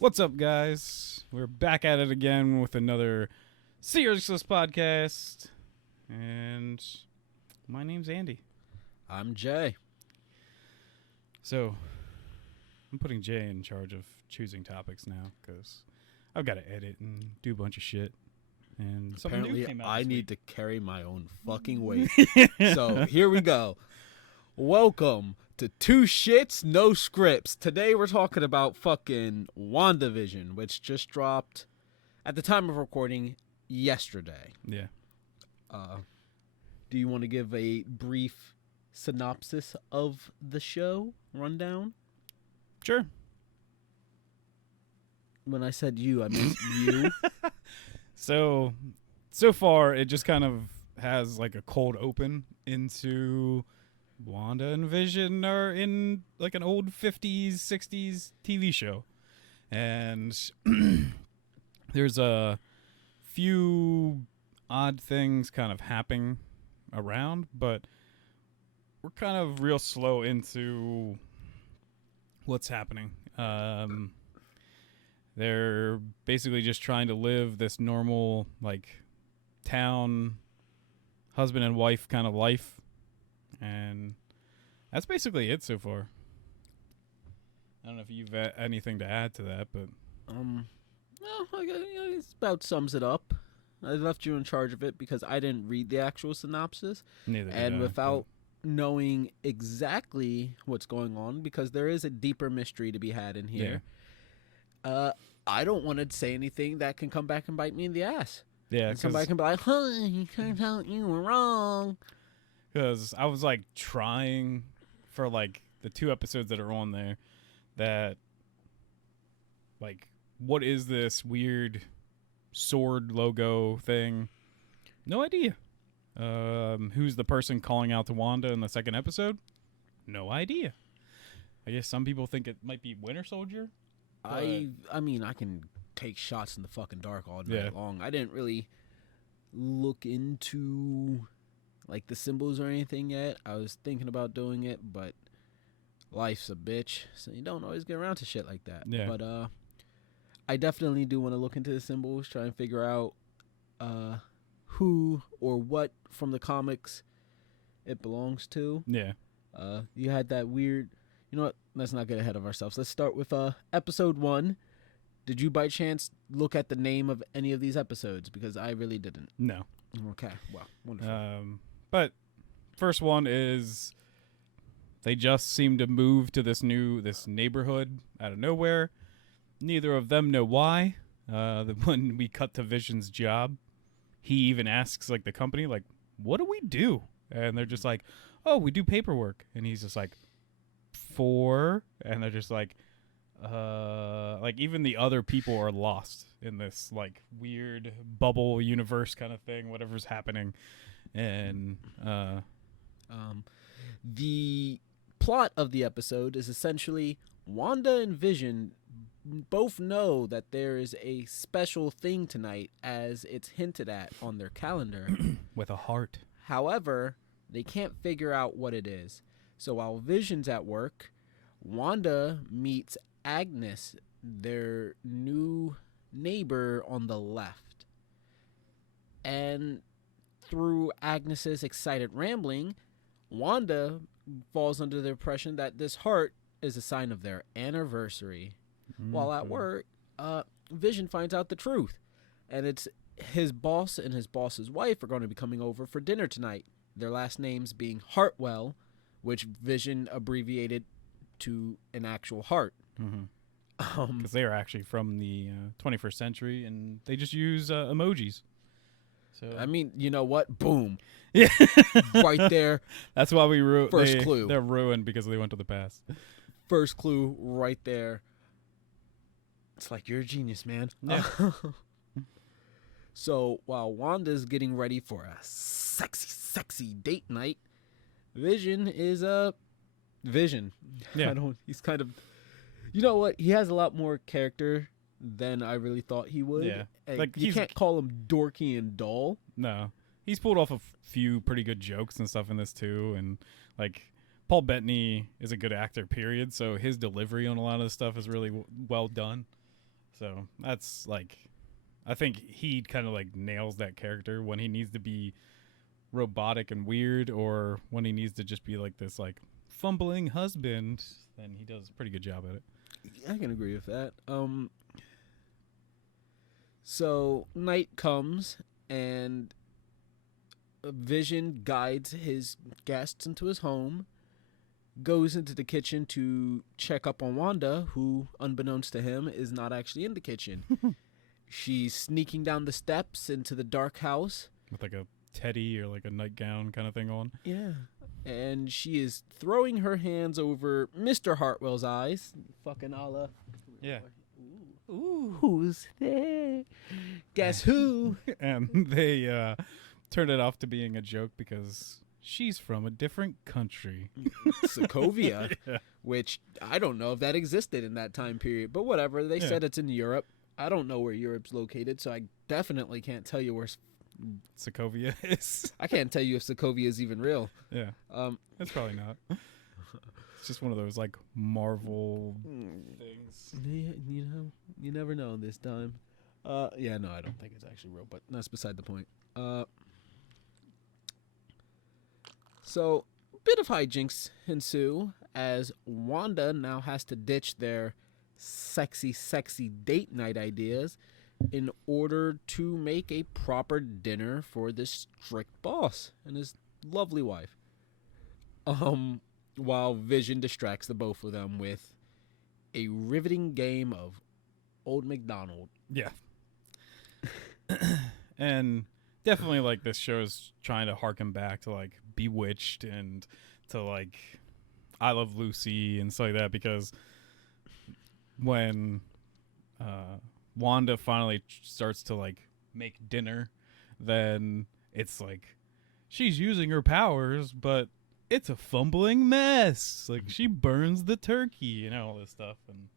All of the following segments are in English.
What's up, guys? We're back at it again with another Seriousness podcast. And my name's Andy. I'm Jay. So, I'm putting Jay in charge of choosing topics now because I've got to edit and do a bunch of shit. And something new Apparently, came out I this need week. to carry my own fucking weight. So, here we go. Welcome to Two Shits, No Scripts. Today, we're talking about fucking Wandavision, which just dropped at the time of recording yesterday. Yeah. Do you want to give a brief synopsis of the show rundown? Sure. When I said you, I meant you. So far, it just kind of has like a cold open into Wanda and Vision are in like an old 50s, 60s TV show. And there's a few odd things kind of happening around, but we're kind of real slow into what's happening. They're basically just trying to live this normal, like, town husband and wife kind of life. And that's basically it so far. I don't know if you've anything to add to that, but... No, it about sums it up. I left you in charge of it because I didn't read the actual synopsis. Neither did And I, without knowing exactly what's going on, because there is a deeper mystery to be had in here, I don't want to say anything that can come back and bite me in the ass. Yeah, And somebody can be like, huh, you turned out you were wrong. because I was, like, trying for, like, the 2 episodes that are on there that, like, what is this weird sword logo thing? No idea. Who's the person calling out to Wanda in the second episode? No idea. I guess some people think it might be Winter Soldier. I mean, I can take shots in the fucking dark all night long. I didn't really look into, like, the symbols or anything yet. I was thinking about doing it, but life's a bitch, so you don't always get around to shit like that. Yeah. But I definitely do want to look into the symbols, try and figure out who or what from the comics it belongs to. Yeah. You had that weird... You know what? Let's not get ahead of ourselves. Let's start with episode 1. Did you by chance look at the name of any of these episodes? Because I really didn't. No. Okay. Well, wonderful. But first one is they just seem to move to this neighborhood out of nowhere. Neither of them know why. When we cut to Vision's job, he even asks, like, the company, like, what do we do? And they're just like, oh, we do paperwork. And he's just like, for? And they're just like even the other people are lost in this, like, weird bubble universe kind of thing, whatever's happening. And the plot of the episode is essentially Wanda and Vision both know that there is a special thing tonight, as it's hinted at on their calendar. with a heart. However, they can't figure out what it is. So while Vision's at work, Wanda meets Agnes, their new neighbor on the left. And through Agnes's excited rambling, Wanda falls under the impression that this heart is a sign of their anniversary. Mm-hmm. While at work, Vision finds out the truth. And it's his boss and his boss's wife are going to be coming over for dinner tonight. Their last names being Hartwell, which Vision abbreviated to an actual heart. Because they are actually from the 21st century, and they just use emojis. So I mean, you know what? Boom. Yeah. Right there. That's why we ruined. First clue. They're ruined because they went to the past. First clue right there. It's like, you're a genius, man. Yeah. So while Wanda's getting ready for a sexy date night, Vision is Vision. Yeah. He's kind of, you know what? He has a lot more character than I really thought he would. Yeah. Like, you can't call him dorky and dull. No. He's pulled off a few pretty good jokes and stuff in this too, and, like, Paul Bettany is a good actor, period, so his delivery on a lot of the stuff is really well done. So that's like, I think he kind of like nails that character when he needs to be robotic and weird, or when he needs to just be like this like fumbling husband. Then he does a pretty good job at it. I can agree with that. So night comes and Vision guides his guests into his home, goes into the kitchen to check up on Wanda, who, unbeknownst to him, is not actually in the kitchen. She's sneaking down the steps into the dark house. With like a teddy or like a nightgown kind of thing on. Yeah. And she is throwing her hands over Mr. Hartwell's eyes. Fucking Allah. Yeah. Ooh. Who's there? Guess who? And they turn it off to being a joke because she's from a different country. Sokovia. Yeah. Which I don't know if that existed in that time period. But whatever. They said it's in Europe. I don't know where Europe's located, so I definitely can't tell you where Sokovia is. I can't tell you if Sokovia is even real. Yeah. It's probably not. It's just one of those like Marvel things. You never know this time. Yeah, no, I don't think it's actually real, but that's beside the point. So a bit of hijinks ensue as Wanda now has to ditch their sexy date night ideas in order to make a proper dinner for this strict boss and his lovely wife. While Vision distracts the both of them with a riveting game of Old MacDonald. Yeah. And definitely like this show is trying to harken back to like Bewitched and to like I Love Lucy and stuff like that, because when Wanda finally starts to like make dinner, then it's like she's using her powers, but it's a fumbling mess. Like she burns the turkey and all this stuff. And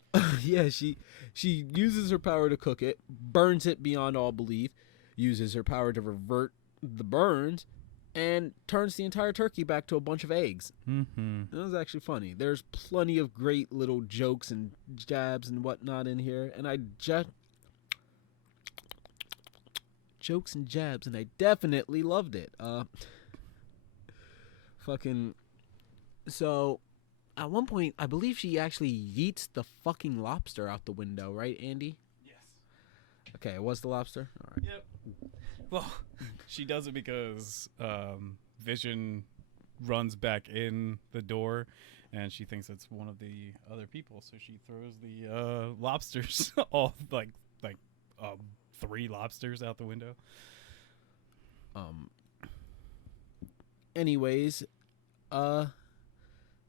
yeah, she uses her power to cook it, burns it beyond all belief, uses her power to revert the burns, and turns the entire turkey back to a bunch of eggs. Mm-hmm. That was actually funny. There's plenty of great little jokes and jabs and whatnot in here, and I jokes and jabs, and I definitely loved it. So at one point, I believe she actually yeets the fucking lobster out the window, right, Andy? Yes. Okay, it was the lobster? All right. Yep. Well, she does it because Vision runs back in the door, and she thinks it's one of the other people, so she throws the lobsters all like 3 lobsters out the window. Anyways, the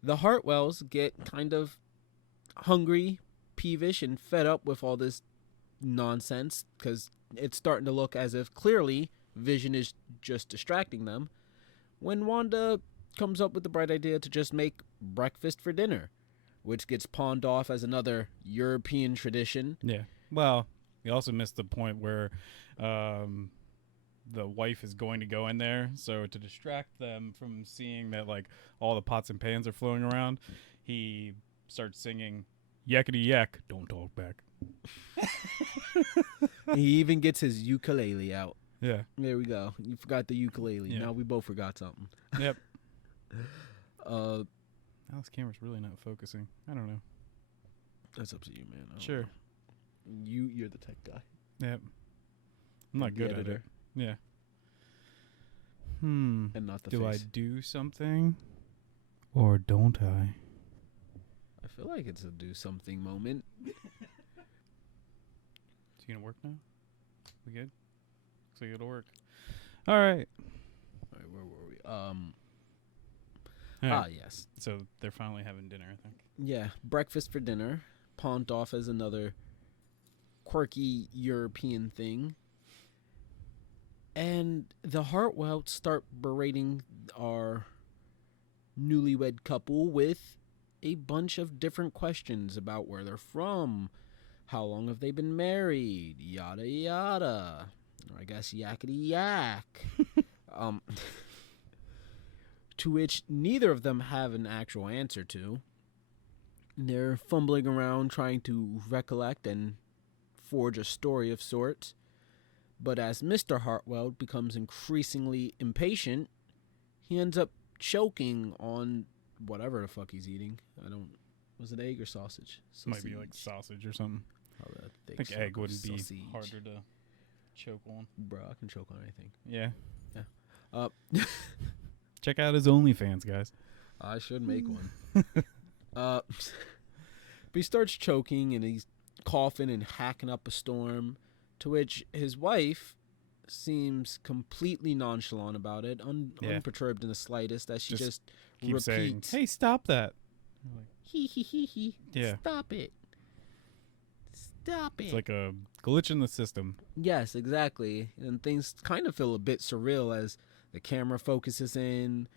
Hartwells get kind of hungry, peevish, and fed up with all this nonsense because it's starting to look as if clearly Vision is just distracting them, when Wanda comes up with the bright idea to just make breakfast for dinner, which gets pawned off as another European tradition. Yeah. Well, you also missed the point where the wife is going to go in there, so to distract them from seeing that like all the pots and pans are flowing around, he starts singing yakety yak, don't talk back. He even gets his ukulele out. Yeah. There we go. You forgot the ukulele. Yeah. Now we both forgot something. Yep. Now this camera's really not focusing. I don't know. That's up to you, man. Sure. You're the tech guy. Yep. I'm not The good at it. editor. Yeah. And not the Do face. I do something or don't I? I feel like it's a do something moment. Is it gonna work now? We good? Looks like it'll work. All right. All right, where were we? All right. Yes. So they're finally having dinner, I think. Yeah, breakfast for dinner, pawned off as another quirky European thing. And the Hartwells start berating our newlywed couple with a bunch of different questions about where they're from, how long have they been married, yada yada, or I guess yakety yak. To which neither of them have an actual answer to. They're fumbling around trying to recollect and forge a story of sorts. But as Mr. Hartwell becomes increasingly impatient, he ends up choking on whatever the fuck he's eating. Was it egg or sausage? Might be like sausage or something. Oh, that I thick think egg sucker wouldn't be sausage. harder to choke on. Bro, I can choke on anything. Yeah. Yeah. Check out his OnlyFans, guys. I should make one. But he starts choking and he's coughing and hacking up a storm, to which his wife seems completely nonchalant about it, unperturbed in the slightest, as she just Keep repeats, saying, "Hey, stop that." "He he he he, Yeah. stop it, stop it." It's like a glitch in the system. Yes, exactly. And things kind of feel a bit surreal as the camera focuses in,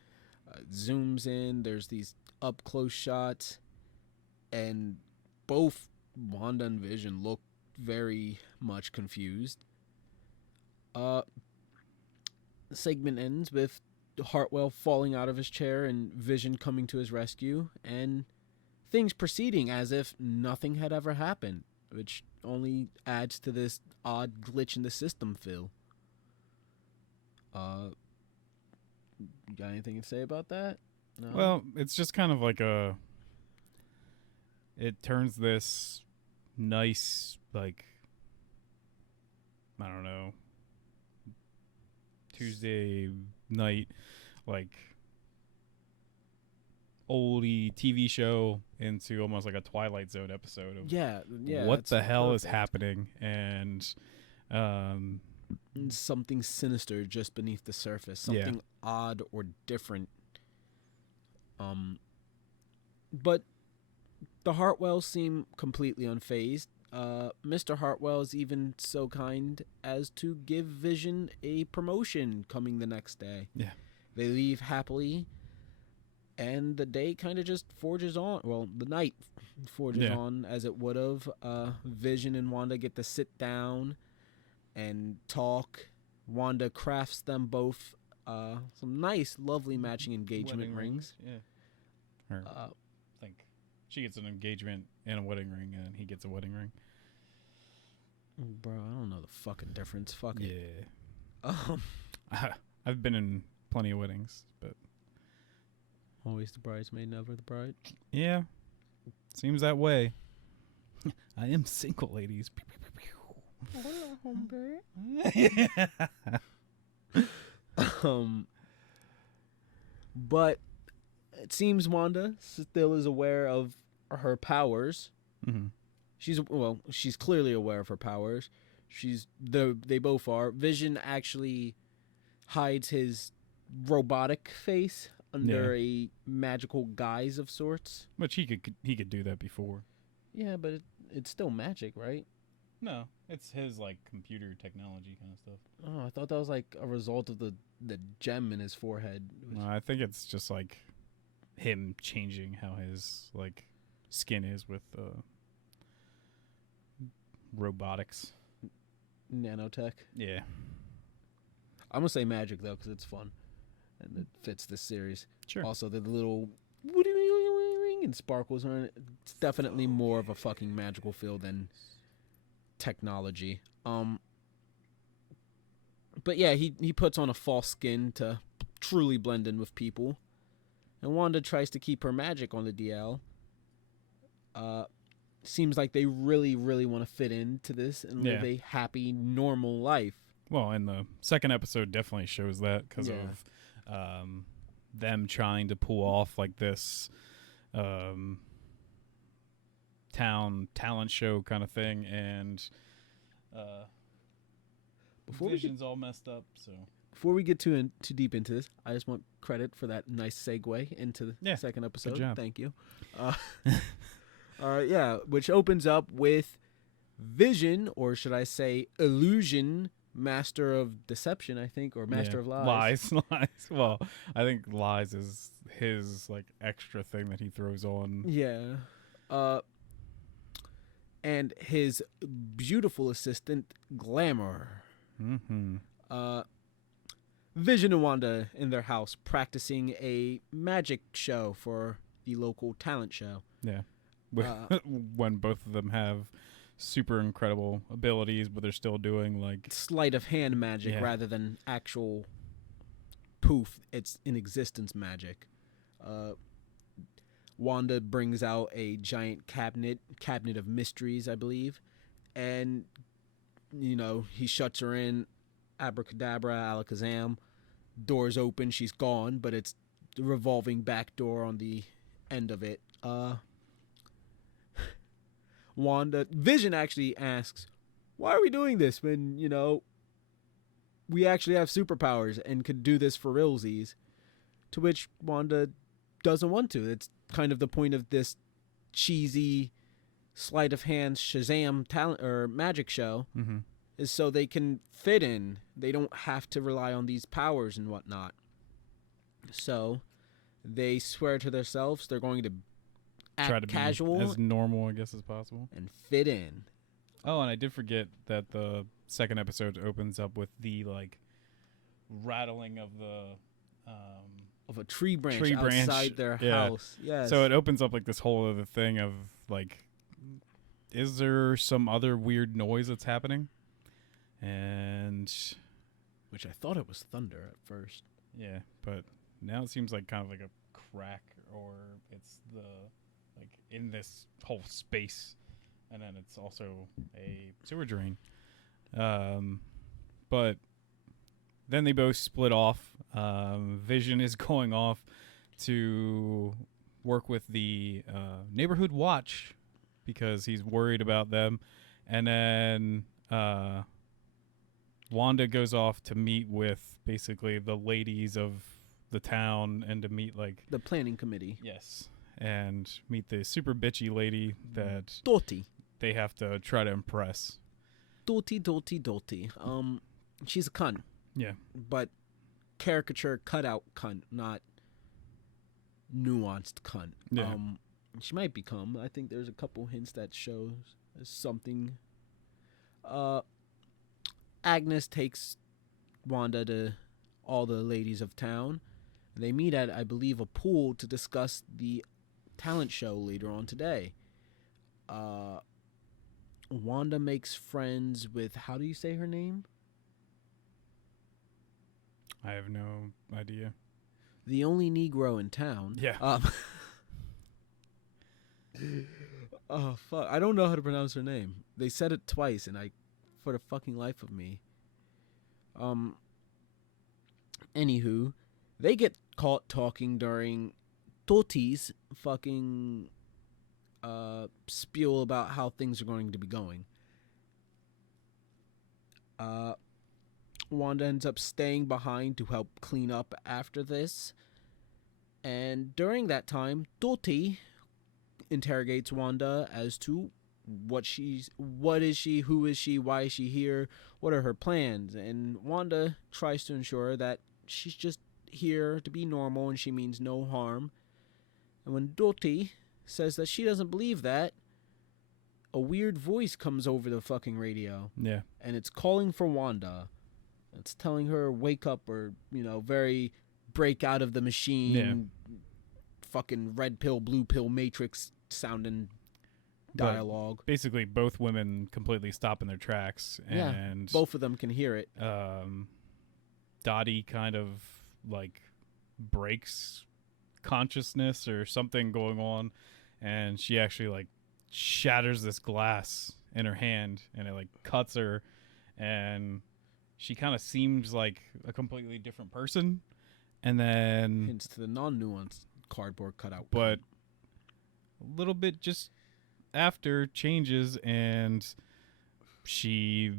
zooms in. There's these up close shots, and both Wanda and Vision look very much confused. The segment ends with Hartwell falling out of his chair and Vision coming to his rescue, and things proceeding as if nothing had ever happened, which only adds to this odd glitch in the system feel. You got anything to say about that? No? Well, it's just kind of like it turns this nice, like, I don't know, Tuesday night, like, oldie TV show into almost like a Twilight Zone episode of what the hell is happening, and something sinister just beneath the surface, something odd or different. But the Hartwells seem completely unfazed. Mr. Hartwell is even so kind as to give Vision a promotion coming the next day. Yeah. They leave happily, and the day kind of just forges on. Well, the night forges on as it would have. Vision and Wanda get to sit down and talk. Wanda crafts them both some nice, lovely matching engagement rings. Yeah. I think she gets an engagement and a wedding ring, and he gets a wedding ring. Bro, I don't know the fucking difference. Fuck it. Yeah. I've been in plenty of weddings, but always the bridesmaid, never the bride. Yeah, seems that way. I am single, ladies. But it seems Wanda still is aware of her powers. Mm-hmm. She's clearly aware of her powers. They both are. Vision actually hides his robotic face under a magical guise of sorts. Which he could do that before. Yeah, but it's still magic, right? No, it's his like computer technology kind of stuff. Oh, I thought that was like a result of the gem in his forehead. No, I think it's just like him changing how his like skin is with robotics. Nanotech. Yeah. I'm gonna say magic though, because it's fun and it fits this series. Sure. Also, the little and sparkles on it. It's definitely more of a fucking magical feel than technology. But yeah, he puts on a false skin to truly blend in with people, and Wanda tries to keep her magic on the DL. Seems like they really, really want to fit into this and live a happy, normal life. Well, and the second episode definitely shows that because of them trying to pull off like this town talent show kind of thing, and Vision's all messed up. So before we get too deep into this, I just want credit for that nice segue into the second episode. Good job. Thank you. Which opens up with Vision, or should I say Illusion, Master of Deception, I think, or Master of Lies. Lies. Well, I think Lies is his like extra thing that he throws on. Yeah. And his beautiful assistant, Glamour. Mm-hmm. Vision and Wanda in their house practicing a magic show for the local talent show. Yeah. When both of them have super incredible abilities, but they're still doing like Sleight of hand magic rather than actual poof. It's in existence magic. Wanda brings out a giant cabinet of mysteries, I believe, and he shuts her in. Abracadabra, alakazam. Doors open, she's gone, but it's the revolving back door on the end of it. Vision actually asks, why are we doing this when, we actually have superpowers and could do this for realsies? To which Wanda doesn't want to. It's kind of the point of this cheesy sleight of hand Shazam talent or magic show, is so they can fit in. They don't have to rely on these powers and whatnot. So they swear to themselves they're going to act try to casual, be as normal, I guess, as possible, and fit in. Oh, and I did forget that the second episode opens up with the like rattling of a tree branch outside their house. Yes. So it opens up like this whole other thing of like, is there some other weird noise that's happening? And which I thought it was thunder at first. Yeah, but now it seems like kind of like a crack, or it's the like in this whole space, and then it's also a sewer drain. But then they both split off. Vision is going off to work with the neighborhood watch because he's worried about them, and then Wanda goes off to meet with basically the ladies of the town and to meet like the planning committee. Yes, and meet the super bitchy lady that Doti. They have to try to impress. Doti. She's a cunt. Yeah, but caricature cutout cunt, not nuanced cunt. Yeah. She might become. I think there's a couple hints that shows something. Agnes takes Wanda to all the ladies of town. They meet at, I believe, a pool to discuss the talent show later on today. Wanda makes friends with, how do you say her name? I have no idea. The only Negro in town. Yeah. Oh, fuck. I don't know how to pronounce her name. They said it twice, and for the fucking life of me. Anywho, they get caught talking during Toti's fucking spiel about how things are going to be going. Wanda ends up staying behind to help clean up after this. And during that time, Toti interrogates Wanda as to what is she, who is she, why is she here, what are her plans. And Wanda tries to ensure that she's just here to be normal and she means no harm. And when Doti says that she doesn't believe that, a weird voice comes over the fucking radio. Yeah. And it's calling for Wanda. It's telling her wake up, or, very break out of the machine, fucking red pill, blue pill matrix sounding dialogue. But basically, both women completely stop in their tracks. And both of them can hear it. Dottie kind of like breaks consciousness or something going on, and she actually like shatters this glass in her hand, and it like cuts her, and she kind of seems like a completely different person. And then hints to the non-nuanced cardboard cutout, but a little bit just after changes, and she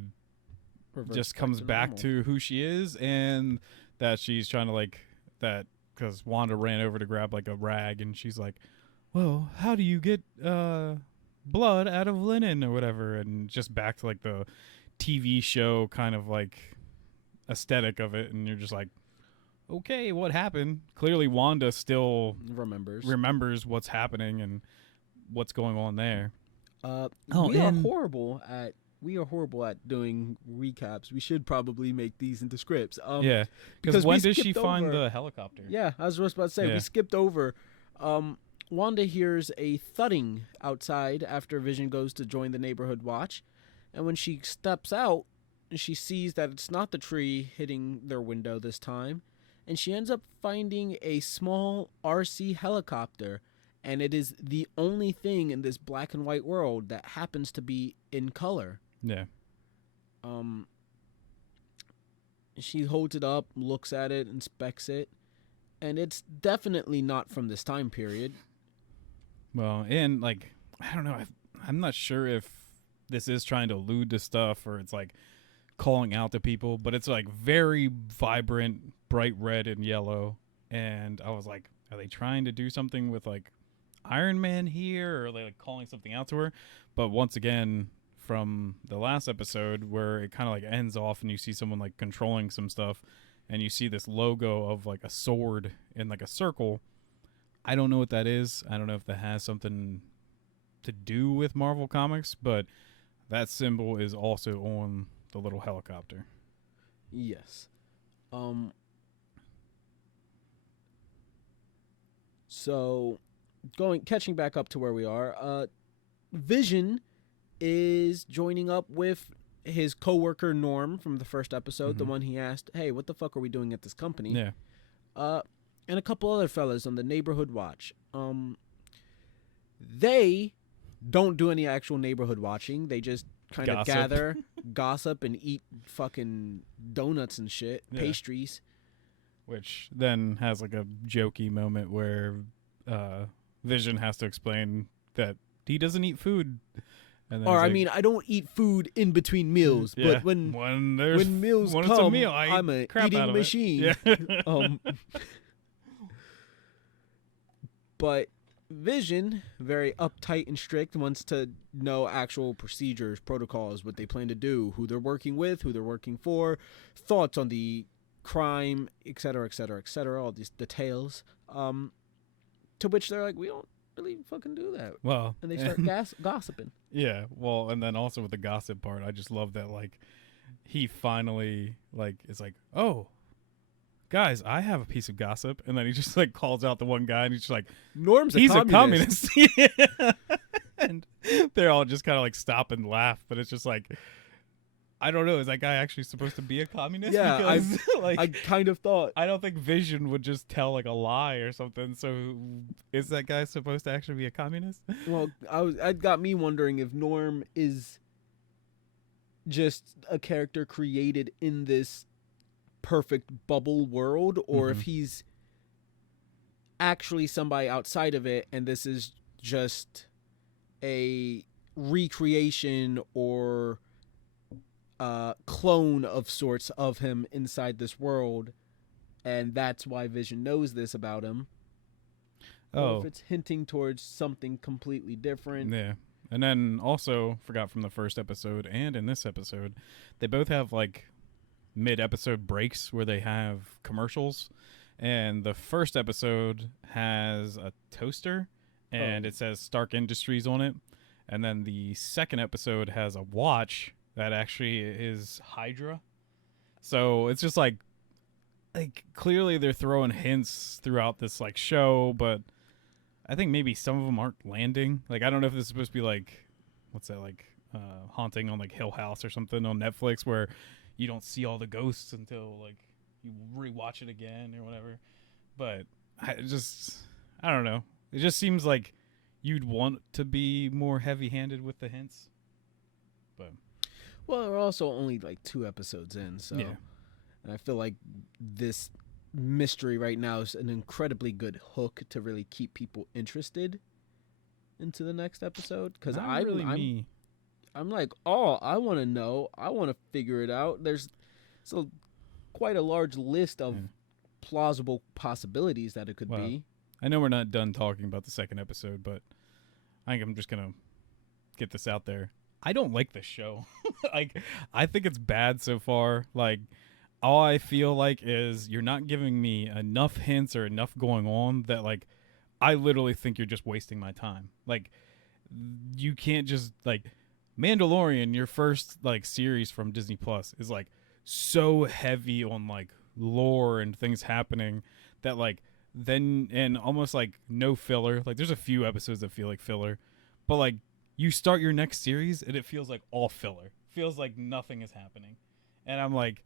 just comes back to who she is, and that she's trying to like that because Wanda ran over to grab like a rag, and she's like, well, how do you get blood out of linen or whatever, and just back to like the TV show kind of like aesthetic of it, and you're just like, okay, what happened? Clearly Wanda still remembers what's happening and what's going on there. We are horrible at doing recaps. We should probably make these into scripts. Because when does she find the helicopter? Yeah, I was just about to say, we skipped over Wanda hears a thudding outside after Vision goes to join the neighborhood watch. And when she steps out, she sees that it's not the tree hitting their window this time. And she ends up finding a small RC helicopter. And it is the only thing in this black and white world that happens to be in color. Yeah. She holds it up, looks at it, inspects it. And it's definitely not from this time period. Well, and like, I don't know. I'm not sure if this is trying to allude to stuff or it's like calling out to people, but it's like very vibrant, bright red and yellow. And I was like, are they trying to do something with like Iron Man here, or are they like calling something out to her? But once again, from the last episode where it kind of like ends off and you see someone like controlling some stuff and you see this logo of like a sword in like a circle. I don't know what that is. I don't know if that has something to do with Marvel Comics, but that symbol is also on the little helicopter. Yes. So catching back up to where we are, Vision is joining up with his coworker Norm from the first episode, the one he asked, "Hey, what the fuck are we doing at this company?" Yeah. And a couple other fellas on the neighborhood watch. They don't do any actual neighborhood watching. They just kind of gather, gossip, and eat fucking donuts and shit, pastries. Which then has like a jokey moment where Vision has to explain that he doesn't eat food. And then I don't eat food in between meals, but when meals come, it's a meal, I'm a crap eating out of machine. Yeah. But Vision, very uptight and strict, wants to know actual procedures, protocols, what they plan to do, who they're working with, who they're working for, thoughts on the crime, etc., etc., etc., all these details. To which they're like, we don't really fucking do that. Well, and they start gossiping. Yeah, well, and then also with the gossip part, I just love that, like, he finally, like, is like, oh, guys, I have a piece of gossip. And then he just, like, calls out the one guy, and he's just like, he's a communist. Yeah. And they're all just kind of, like, stop and laugh. But it's just like, I don't know. Is that guy actually supposed to be a communist? Yeah, because, I kind of thought. I don't think Vision would just tell, like, a lie or something. So is that guy supposed to actually be a communist? Well, it got me wondering if Norm is just a character created in this perfect bubble world, or if he's actually somebody outside of it, and this is just a recreation or clone of sorts of him inside this world, and that's why Vision knows this about him. Or if it's hinting towards something completely different. Yeah. And then also, forgot from the first episode and in this episode, they both have like mid-episode breaks where they have commercials. And the first episode has a toaster and it says Stark Industries on it. And then the second episode has a watch that actually is Hydra. So it's just like clearly they're throwing hints throughout this like show, but I think maybe some of them aren't landing. Like, I don't know if this is supposed to be like, what's that, like Haunting on like Hill House or something on Netflix, where you don't see all the ghosts until like you rewatch it again or whatever. But I don't know. It just seems like you'd want to be more heavy-handed with the hints. But well, we're also only like 2 episodes in, so yeah. And I feel like this mystery right now is an incredibly good hook to really keep people interested into the next episode, because I'm like, oh, I want to know, I want to figure it out. There's quite a large list of plausible possibilities that it could be. I know we're not done talking about the second episode, but I think I'm just gonna get this out there. I don't like this show. Like, I think it's bad so far. Like, all I feel like is you're not giving me enough hints or enough going on that, like, I literally think you're just wasting my time. Like, you can't just, like, Mandalorian, your first, like, series from Disney Plus is, like, so heavy on, like, lore and things happening that, like, then and almost like no filler. Like there's a few episodes that feel like filler, but like you start your next series and it feels like all filler. Feels like nothing is happening, and I'm like,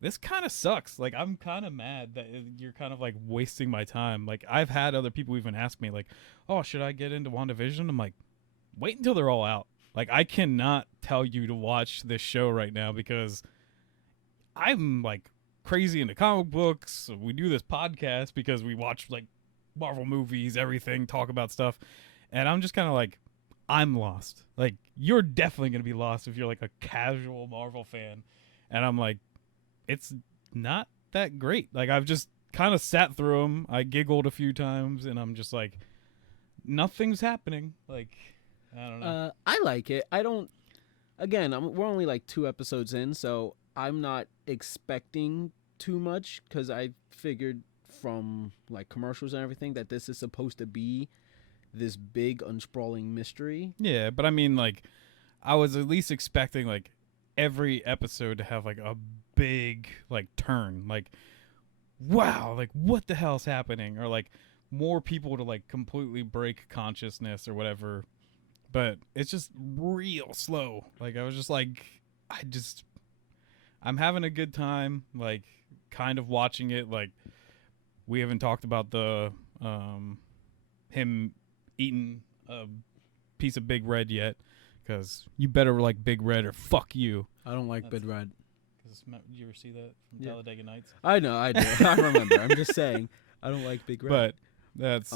this kind of sucks. Like I'm kind of mad that you're kind of like wasting my time. Like I've had other people even ask me like, oh, should I get into WandaVision? I'm like, wait until they're all out. Like I cannot tell you to watch this show right now because I'm like crazy into comic books. We do this podcast because we watch like Marvel movies, everything, talk about stuff. And I'm just kind of like, I'm lost. Like you're definitely going to be lost if you're like a casual Marvel fan. And I'm like, it's not that great. Like I've just kind of sat through them. I giggled a few times and I'm just like, nothing's happening. Like, I don't know. I like it. I don't, again, we're only like 2 episodes in, so I'm not expecting too much because I figured from like commercials and everything that this is supposed to be this big unsprawling mystery. Yeah, but I mean, like, I was at least expecting like every episode to have like a big like turn, like, wow, like what the hell's happening, or like more people to like completely break consciousness or whatever. But it's just real slow. Like I was just like, I'm having a good time, like kind of watching it. Like we haven't talked about the him eating a piece of Big Red yet, because you better like Big Red or fuck you. I don't like Big Red. Did you ever see that from Talladega Nights? I know, I do. I remember. I'm just saying, I don't like Big Red. But that's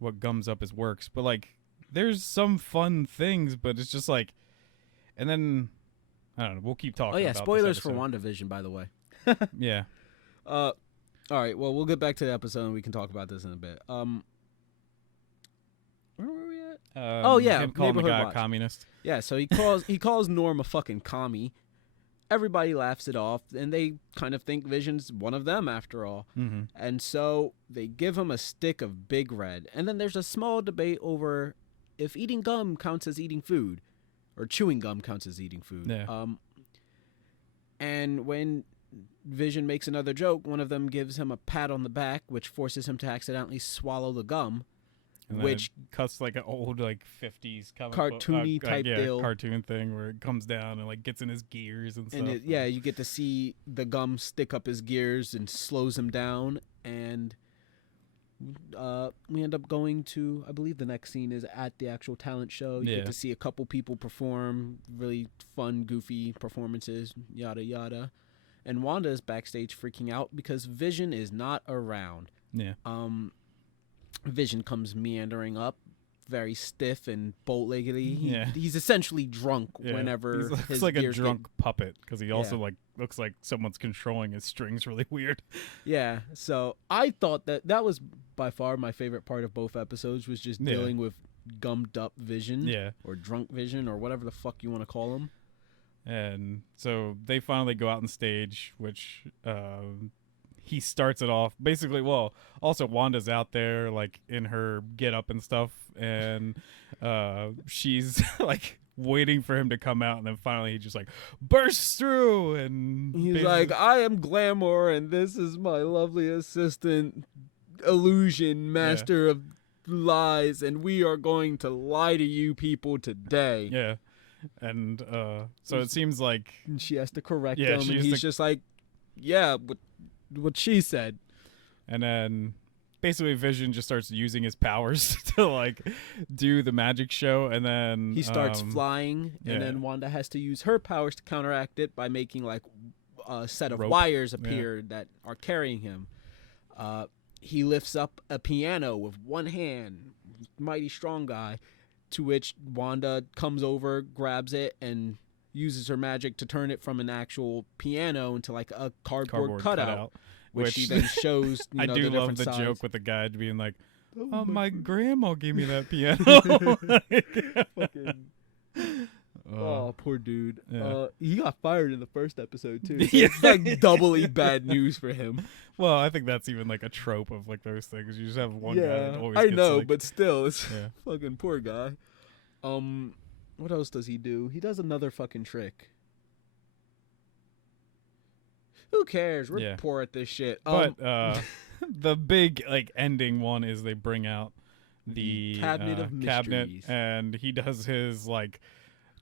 what gums up his works. But like, there's some fun things, but it's just like, and then I don't know. We'll keep talking. Oh yeah, about spoilers this for episode. WandaVision, by the way. Yeah. All right. Well, we'll get back to the episode and we can talk about this in a bit. Where were we at? Oh yeah, him calling the Neighborhood guy a Watch. communist. Yeah, so he calls Norm a fucking commie. Everybody laughs it off, and they kind of think Vision's one of them after all. Mm-hmm. And so they give him a stick of Big Red. And then there's a small debate over if eating gum counts as eating food, or chewing gum counts as eating food. Yeah. And when Vision makes another joke, one of them gives him a pat on the back, which forces him to accidentally swallow the gum. And which cuts like an old like 50s comic cartoony type deal, cartoon thing where it comes down and like gets in his gears and stuff. And you get to see the gum stick up his gears and slows him down. And we end up going to, I believe the next scene is at the actual talent show. You get to see a couple people perform really fun, goofy performances, yada yada. And Wanda is backstage freaking out because Vision is not around. Yeah. Vision comes meandering up, very stiff and bow-legged. Yeah. He's essentially drunk whenever he looks his like a gears drunk puppet, because he also like looks like someone's controlling his strings really weird. Yeah, so I thought that was by far my favorite part of both episodes, was just dealing with gummed up Vision, or drunk Vision, or whatever the fuck you want to call him. And so they finally go out on stage, which he starts it off basically. Well, also Wanda's out there like in her get up and stuff, and she's like waiting for him to come out, and then finally he just like bursts through, and he's like, I am Glamour, and this is my lovely assistant, Illusion, master of lies, and we are going to lie to you people today. Yeah. And so it seems like she has to correct him, and he's just like, what she said. And then basically Vision just starts using his powers to like do the magic show, and then he starts flying, and then Wanda has to use her powers to counteract it by making like a set of wires appear that are carrying him. He lifts up a piano with one hand, mighty strong guy, to which Wanda comes over, grabs it, and uses her magic to turn it from an actual piano into like a cardboard cutout. Which she then shows, I do the love the sides. Joke with the guy being like, "Oh, my grandma gave me that piano." Oh, poor dude. Yeah. He got fired in the first episode too. So it's like doubly bad news for him. Well, I think that's even like a trope of like those things. You just have one guy that always I gets, know, like, but still, it's fucking poor guy. What else does he do? He does another fucking trick. Who cares? We're poor at this shit. But the big like ending one is they bring out the Cabinet of cabinet, Mysteries. and he does his like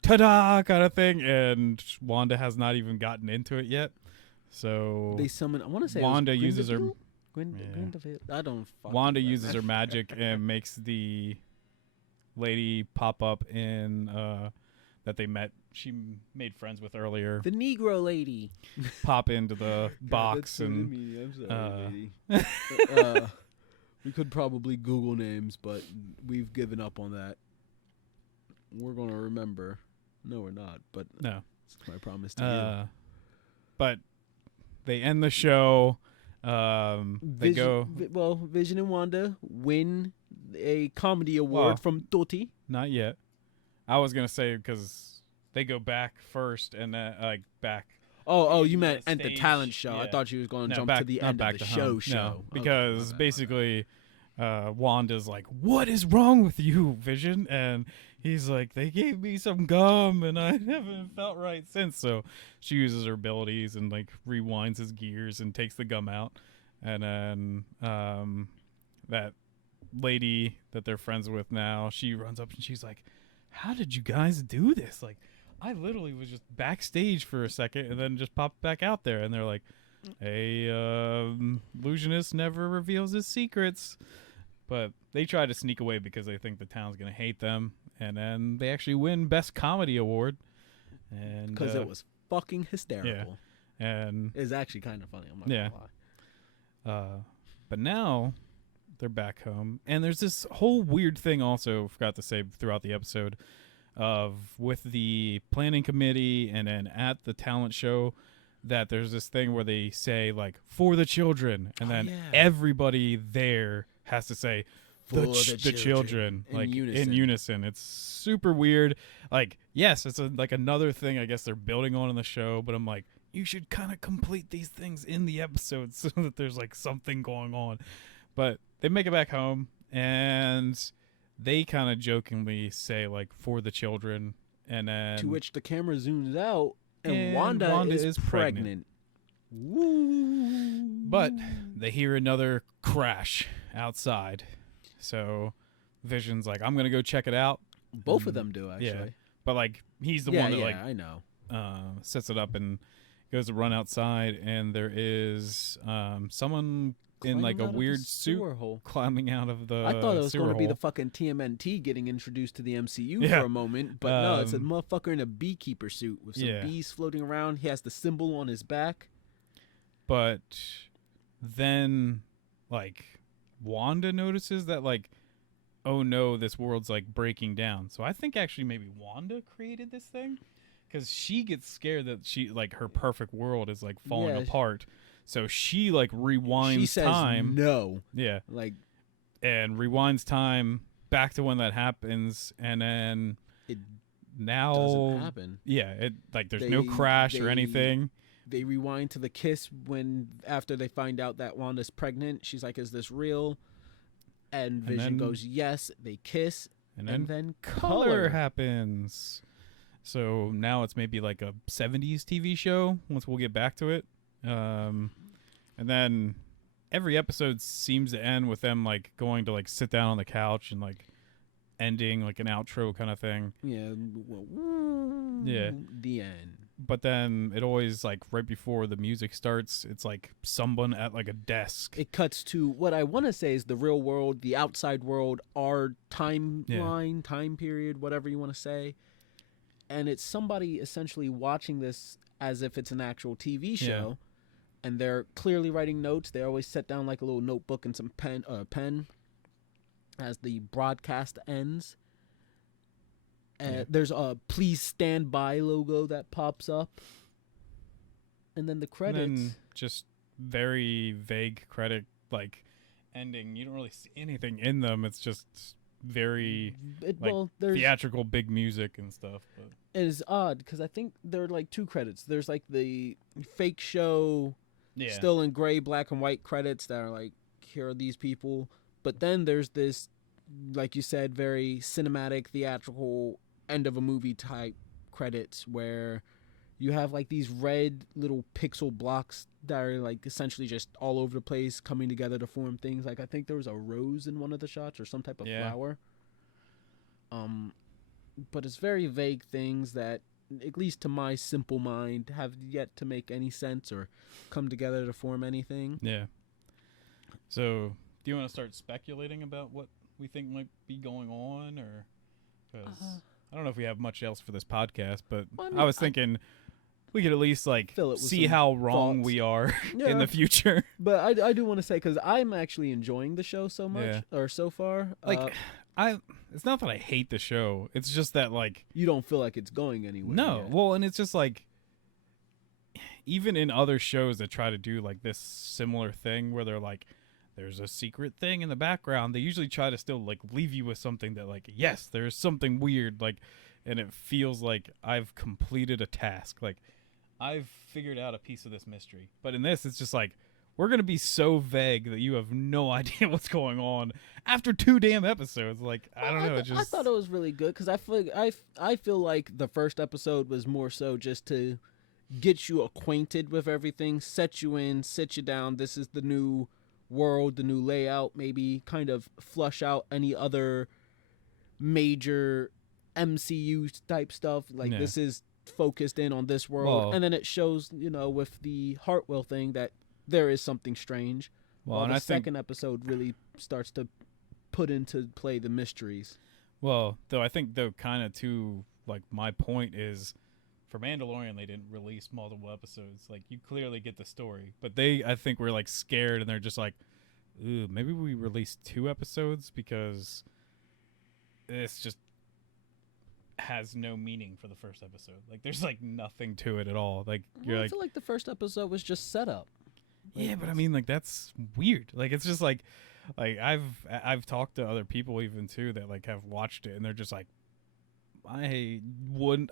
ta-da kind of thing, and Wanda has not even gotten into it yet. So They summon. I want to say Wanda it was uses her. Grindelwald? I don't. Wanda uses her magic and makes the lady pop up in that they met. She made friends with earlier. The Negro lady. Pop into the box God, and. I'm sorry, lady. We could probably Google names, but we've given up on that. We're gonna remember. No, we're not. But No. it's my promise to you. But they end the show. They go. Vision and Wanda win a comedy award from Tutti. Not yet. I was gonna say because they go back first and then back. Oh, you meant at the stage, talent show. yeah. I thought you was going to jump back, to the not end back of the to show. home. No, Okay, because my bad. basically, Wanda's like, "What is wrong with you, Vision?" And he's like, "They gave me some gum, and I haven't felt right since." So she uses her abilities and like rewinds his gears and takes the gum out, and then that lady that they're friends with now, she runs up and she's like, "How did you guys do this? Like, I literally was just backstage for a second and then just popped back out there." And they're like, "A illusionist never reveals his secrets." But they try to sneak away because they think the town's gonna hate them, and then they actually win Best Comedy Award. And Because it was fucking hysterical. and It's actually kind of funny. I'm not gonna lie. but now they're back home, and there's this whole weird thing also forgot to say throughout the episode of with the planning committee and then at the talent show that there's this thing where they say like for the children, and then everybody there has to say the children in like unison. in unison. It's super weird. Like, yes, it's like another thing I guess they're building on in the show, but I'm like, you should kind of complete these things in the episode so that there's like something going on. But they make it back home, and they kind of jokingly say like for the children, and then To which the camera zooms out, and Wanda is pregnant. Woo! But they hear another crash outside, so Vision's like, "I'm gonna go check it out." Both of them do actually. Yeah. But like he's the one that like I know. Sets it up and goes to run outside, and there is someone in like a weird suit climbing out of the I thought it was going to be hole. the fucking TMNT getting introduced to the MCU for a moment, but no, it's a motherfucker in a beekeeper suit with some bees floating around. He has the symbol on his back. But then like Wanda notices that like, oh no, this world's like breaking down. So I think actually maybe Wanda created this thing, because she gets scared that she like her perfect world is like falling apart. So she like rewinds she says time. No. Yeah. Like, and rewinds time back to when that happens, and then it now doesn't happen. Yeah, it like there's no crash or anything. They rewind to the kiss when after they find out that Wanda's pregnant. She's like, "Is this real?" And Vision goes, "Yes." They kiss, and then color happens. So now it's maybe like a 70s TV show once we'll get back to it. And then every episode seems to end with them like going to like sit down on the couch and like ending like an outro kind of thing. Yeah. The end. But then it always like right before the music starts, it's like someone at like a desk. It cuts to what I want to say is the real world, the outside world, our timeline, time period, whatever you want to say. And it's somebody essentially watching this as if it's an actual TV show. And they're clearly writing notes. They always set down like a little notebook and some pen as the broadcast ends. There's a "Please Stand By" logo that pops up. And then the credits. And then just very vague credit like ending. You don't really see anything in them. It's just very theatrical big music and stuff. But it is odd because I think there are like two credits. There's like the fake show still in gray, black and white credits that are like, here are these people. But then there's this, like you said, very cinematic, theatrical end of a movie type credits where you have like these red little pixel blocks that are like essentially just all over the place coming together to form things. Like I think there was a rose in one of the shots or some type of flower. But it's very vague things that, at least to my simple mind, have yet to make any sense or come together to form anything. Yeah. So, do you want to start speculating about what we think might be going on, or because I don't know if we have much else for this podcast, but Well, I mean, I was thinking we could at least like Fill it with see some how wrong thoughts. we are Yeah. in the future. But I do want to say, because I'm actually enjoying the show so much, or so far. Like, it's not that I hate the show. It's just that like you don't feel like it's going anywhere. no, yet. well, and it's just like even in other shows that try to do like this similar thing where they're like, there's a secret thing in the background, they usually try to still like leave you with something that like, yes, there's something weird, like, and it feels like I've completed a task, like I've figured out a piece of this mystery. But in this, it's just like, we're gonna be so vague that you have no idea what's going on after 2 damn episodes. Like, I don't know. I thought it was really good because I feel like the first episode was more so just to get you acquainted with everything, set you in, sit you down. This is the new world, the new layout. Maybe kind of flush out any other major MCU type stuff. Like this is focused in on this world, and then it shows, with the Hartwell thing that there is something strange. Well, the second episode really starts to put into play the mysteries. Well, I think kind of too, like, my point is, for Mandalorian, they didn't release multiple episodes. Like, you clearly get the story, but I think were like scared, and they're just like, ooh, maybe we release 2 episodes because this just has no meaning for the first episode. Like, there's like nothing to it at all. Like, I feel like the first episode was just set up. Yeah, but I mean, like, that's weird. Like, it's just like I've talked to other people even too that like have watched it, and they're just like, I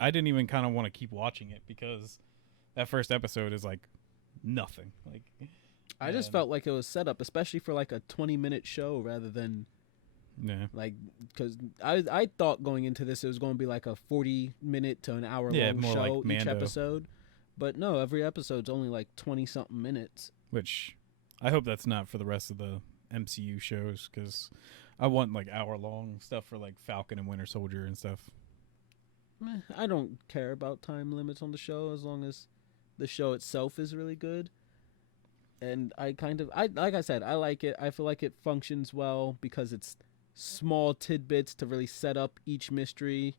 didn't even kind of want to keep watching it because that first episode is like nothing. Like, I just felt like it was set up, especially for like a 20-minute show rather than like, because I thought going into this it was going to be like a 40-minute to an hour long show like each episode, but no, every episode's only like 20-something minutes. Which I hope that's not for the rest of the MCU shows, because I want like hour-long stuff for like Falcon and Winter Soldier and stuff. I don't care about time limits on the show as long as the show itself is really good. And I like I said, I like it. I feel like it functions well because it's small tidbits to really set up each mystery.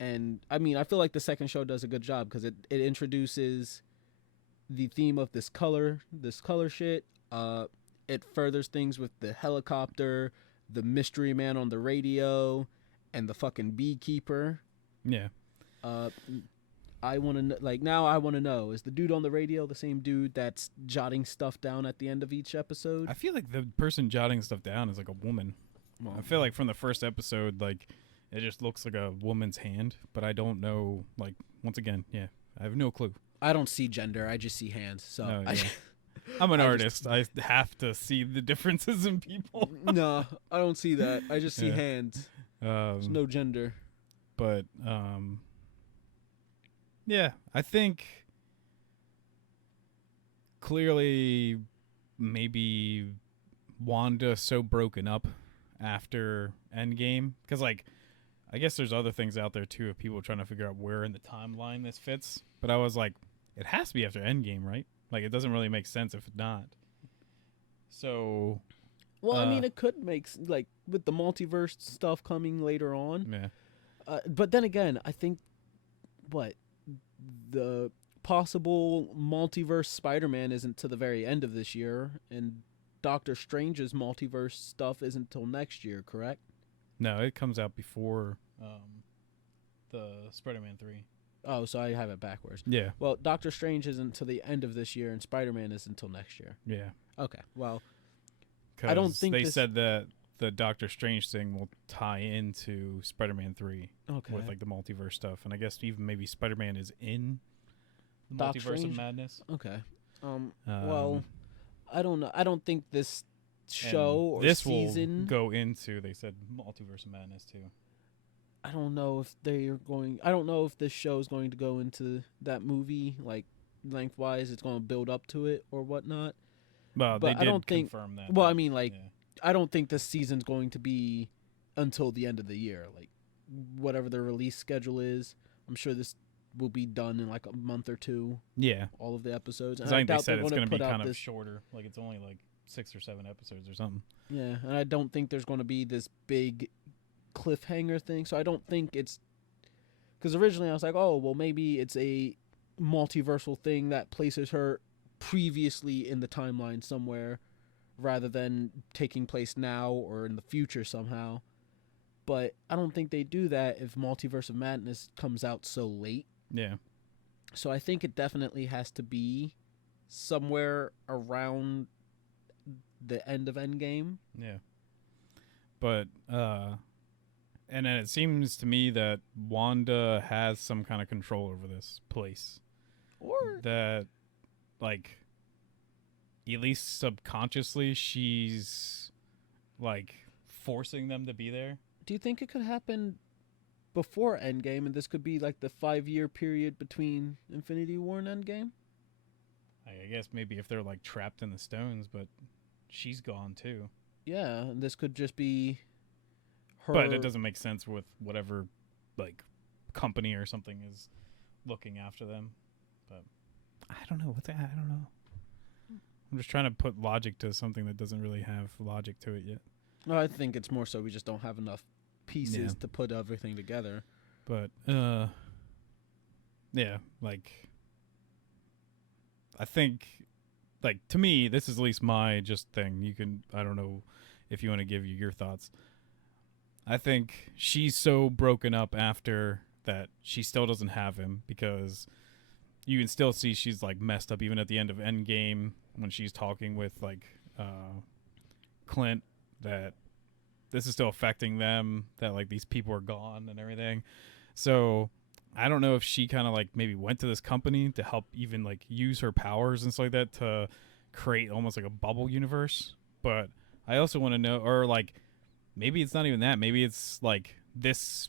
And I mean, I feel like the second show does a good job because it introduces the theme of this color shit. It furthers things with the helicopter, the mystery man on the radio, and the fucking beekeeper. Yeah. I want to now I want to know, is the dude on the radio the same dude that's jotting stuff down at the end of each episode? I feel like the person jotting stuff down is like a woman. Well, I feel like from the first episode, like, it just looks like a woman's hand, but I don't know, like, once again, I have no clue. I don't see gender, I just see hands. So I'm an artist. I have to see the differences in people. No, I don't see that. I just see hands. There's no gender. But I think clearly maybe Wanda so broken up after Endgame, because like I guess there's other things out there too of people trying to figure out where in the timeline this fits, but I was like, it has to be after Endgame, right? Like, it doesn't really make sense if not. So well, I mean, it could make like with the multiverse stuff coming later on. Yeah. But then again, I think the possible multiverse Spider-Man isn't to the very end of this year, and Doctor Strange's multiverse stuff isn't till next year, correct? No, it comes out before the Spider-Man 3. Oh, so I have it backwards. Yeah. Well, Doctor Strange isn't till the end of this year, and Spider-Man is until next year. Yeah. Okay. Well, I don't think they said that the Doctor Strange thing will tie into Spider-Man 3 with like the multiverse stuff, and I guess even maybe Spider-Man is in the multiverse of madness. Okay. Well, I don't know. I don't think this show or this season will go into. They said multiverse of madness too. I don't know if they're going. I don't know if this show is going to go into that movie like lengthwise. It's going to build up to it or whatnot. Well, they But I don't did think. confirm that. Well, I mean, like, yeah. I don't think this season's going to be until the end of the year. Like, whatever the release schedule is, I'm sure this will be done in like a month or two. Yeah. All of the episodes. Because I think they doubt said they're it's gonna going to be put out kind of this- shorter. Like, it's only like 6 or 7 episodes or something. Yeah, and I don't think there's going to be this big cliffhanger thing. So I don't think it's because originally I was like, oh, well, maybe it's a multiversal thing that places her previously in the timeline somewhere rather than taking place now or in the future somehow. But I don't think they do that if Multiverse of Madness comes out so late. Yeah. So I think it definitely has to be somewhere around the end of Endgame. Yeah. But, and then it seems to me that Wanda has some kind of control over this place. Or That, like, at least subconsciously, she's, like, forcing them to be there. do you think it could happen before Endgame and this could be like the 5-year period between Infinity War and Endgame? I guess maybe if they're, like, trapped in the stones, but she's gone, too. Yeah, and this could just be her. But it doesn't make sense with whatever, like, company or something is looking after them. But I don't know. I don't know. I'm just trying to put logic to something that doesn't really have logic to it yet. Well, I think it's more so we just don't have enough pieces Yeah. to put everything together. But, yeah, like, I think, like, to me, this is at least my just thing. You can, I don't know if you want to give your thoughts. I think she's so broken up after that she still doesn't have him because you can still see she's, like, messed up even at the end of Endgame when she's talking with, like, Clint, that this is still affecting them, that, like, these people are gone and everything. So I don't know if she kind of, like, maybe went to this company to help even, like, use her powers and stuff like that to create almost like a bubble universe. But I also want to know, or, like, maybe it's not even that. Maybe it's, like, this,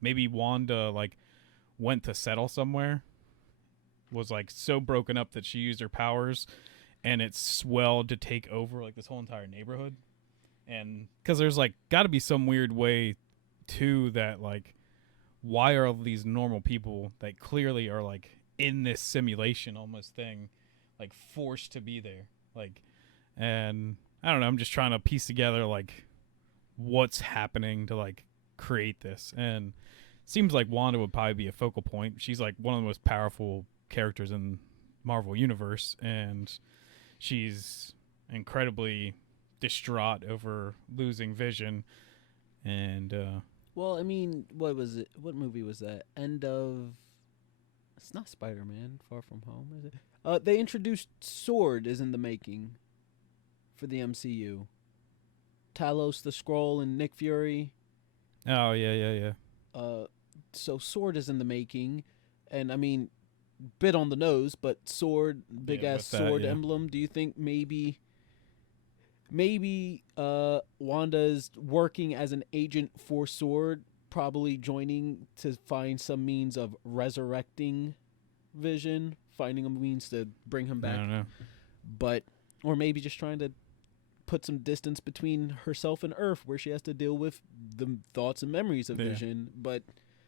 maybe Wanda, like, went to settle somewhere, was, like, so broken up that she used her powers and it swelled to take over, like, this whole entire neighborhood. And because there's, like, got to be some weird way too that, like, why are all these normal people that clearly are, like, in this simulation almost thing, like, forced to be there, like, and I don't know, I'm just trying to piece together, like, what's happening to, like, create this. And it seems like Wanda would probably be a focal point. She's, like, one of the most powerful characters in Marvel Universe, and she's incredibly distraught over losing Vision. And Well, I mean, what was it? What movie was that? End of. It's not Spider-Man: Far From Home, is it? They introduced Sword is in the making for the MCU. Talos the Skrull and Nick Fury. oh yeah. So Sword is in the making, and I mean, bit on the nose, but Sword, big Yeah, ass with that, sword yeah. emblem. Do you think maybe Wanda's working as an agent for Sword, probably joining to find some means of resurrecting Vision, finding a means to bring him I back, don't know. but or maybe just trying to put some distance between herself and Earth, where she has to deal with the thoughts and memories of Yeah. Vision, but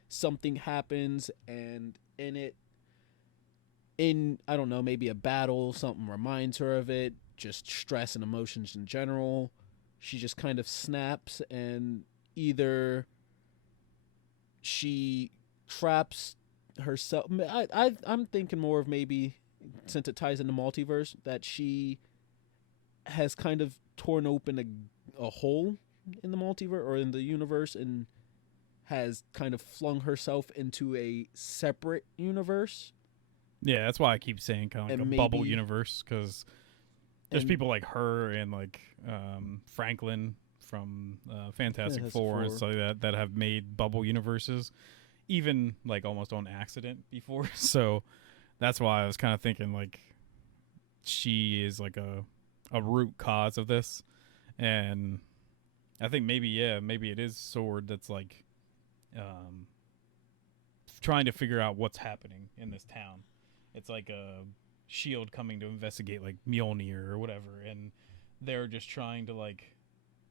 something happens, and in I don't know, maybe a battle, something reminds her of it, just stress and emotions in general. She just kind of snaps, and either she traps herself. I'm thinking more of maybe, since it ties into multiverse, that she has kind of torn open a hole in the multiverse or in the universe and has kind of flung herself into a separate universe. Yeah, that's why I keep saying kind of like And a bubble maybe- universe, because there's and- people like her and, like, Franklin from Fantastic Fantastic Four and Four. stuff like that have made bubble universes, even, like, almost on accident before. So that's why I was kind of thinking, like, she is, like, a root cause of this, and I think maybe it is Sword that's like um, trying to figure out what's happening in this town. It's like a Shield coming to investigate like Mjolnir or whatever, and they're just trying to like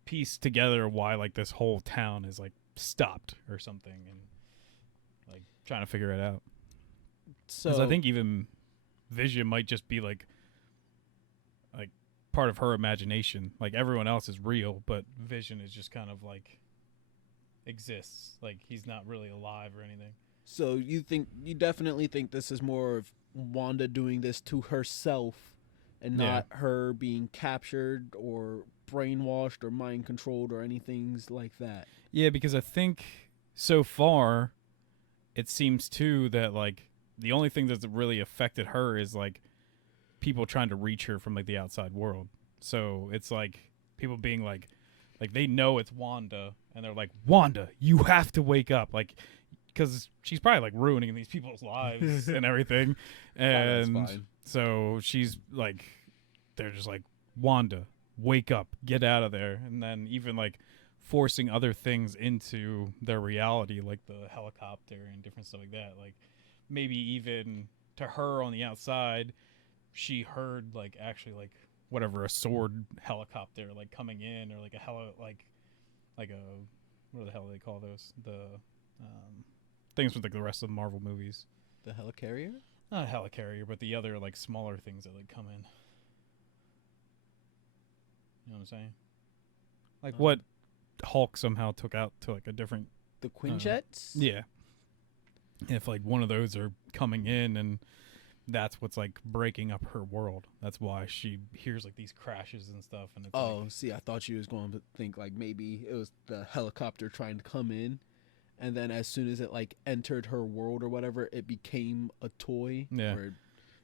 piece together why like this whole town is like stopped or something, and like trying to figure it out. So Because I think even Vision might just be like part of her imagination. Like everyone else is real, but Vision is just kind of like exists. Like he's not really alive or anything. So you definitely think this is more of Wanda doing this to herself and not her being captured or brainwashed or mind controlled or anything like that. Yeah, because I think so far it seems too that like the only thing that's really affected her is like people trying to reach her from like the outside world. So it's like people being like they know it's Wanda and they're like, Wanda, you have to wake up, like because she's probably like ruining these people's lives and everything. And that's fine. So she's like, they're just like, Wanda, wake up, get out of there. And then even like forcing other things into their reality, like the helicopter and different stuff like that. Like maybe even to her on the outside, she heard like actually like whatever, a sword helicopter like coming in, or like a like a, what the hell do they call those, the things with like the rest of the Marvel movies, The helicarrier? not a helicarrier, but the other like smaller things that like come in, you know what I'm saying, like what Hulk somehow took out to like a different, The Quinjets? yeah, if like one of those are coming in, and that's what's like breaking up her world. That's why she hears like these crashes and stuff. And it's See, I thought you was going to think like maybe it was the helicopter trying to come in, and then as soon as it like entered her world or whatever, it became a toy. Yeah. Or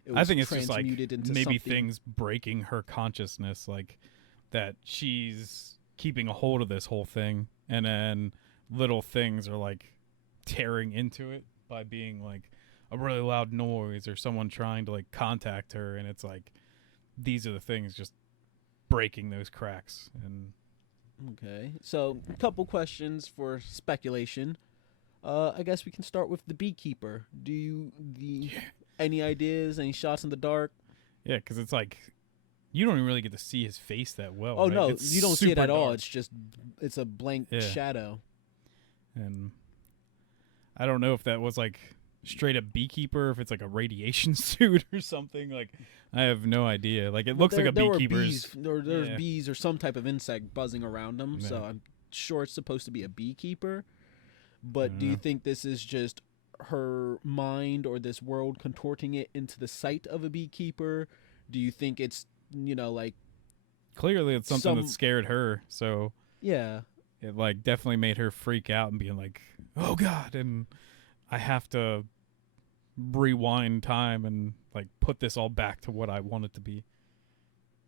it was I think it's just like transmuted into maybe something. things breaking her consciousness, like that she's keeping a hold of this whole thing, and then little things are like tearing into it by being like a really loud noise or someone trying to like contact her, and it's like these are the things just breaking those cracks. And Okay, so a couple questions for speculation. I guess we can start with the beekeeper. Any ideas? Any shots in the dark? yeah, because it's like you don't even really get to see his face that well. Oh right? no, It's you don't see it super at all. dark. It's a blank Yeah. shadow. And I don't know if that was like straight up beekeeper, if it's like a radiation suit or something. Like I have no idea. Like it looks like a beekeeper's. There's Yeah. bees or some type of insect buzzing around them. So Yeah. I'm sure it's supposed to be a beekeeper. But do you know. think this is just her mind or this world contorting it into the sight of a beekeeper? Do you think it's like Clearly, it's something that some- scared her. So yeah? it like definitely made her freak out and being like, "Oh God!" And I have to rewind time and like put this all back to what I want it to be.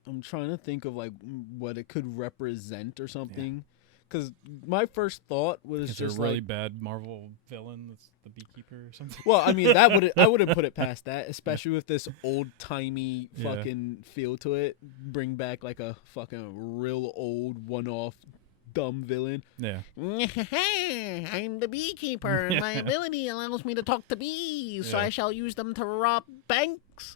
I'm trying to think of like what it could represent or something. Because my first thought was Is there a just really like, bad Marvel villain that's the beekeeper or something? well, I mean, I wouldn't put it past that, especially with this old timey Yeah. fucking feel to it. Bring back like a fucking real old one off dumb villain. Yeah. I'm the beekeeper. My ability allows me to talk to bees, so Yeah. I shall use them to rob banks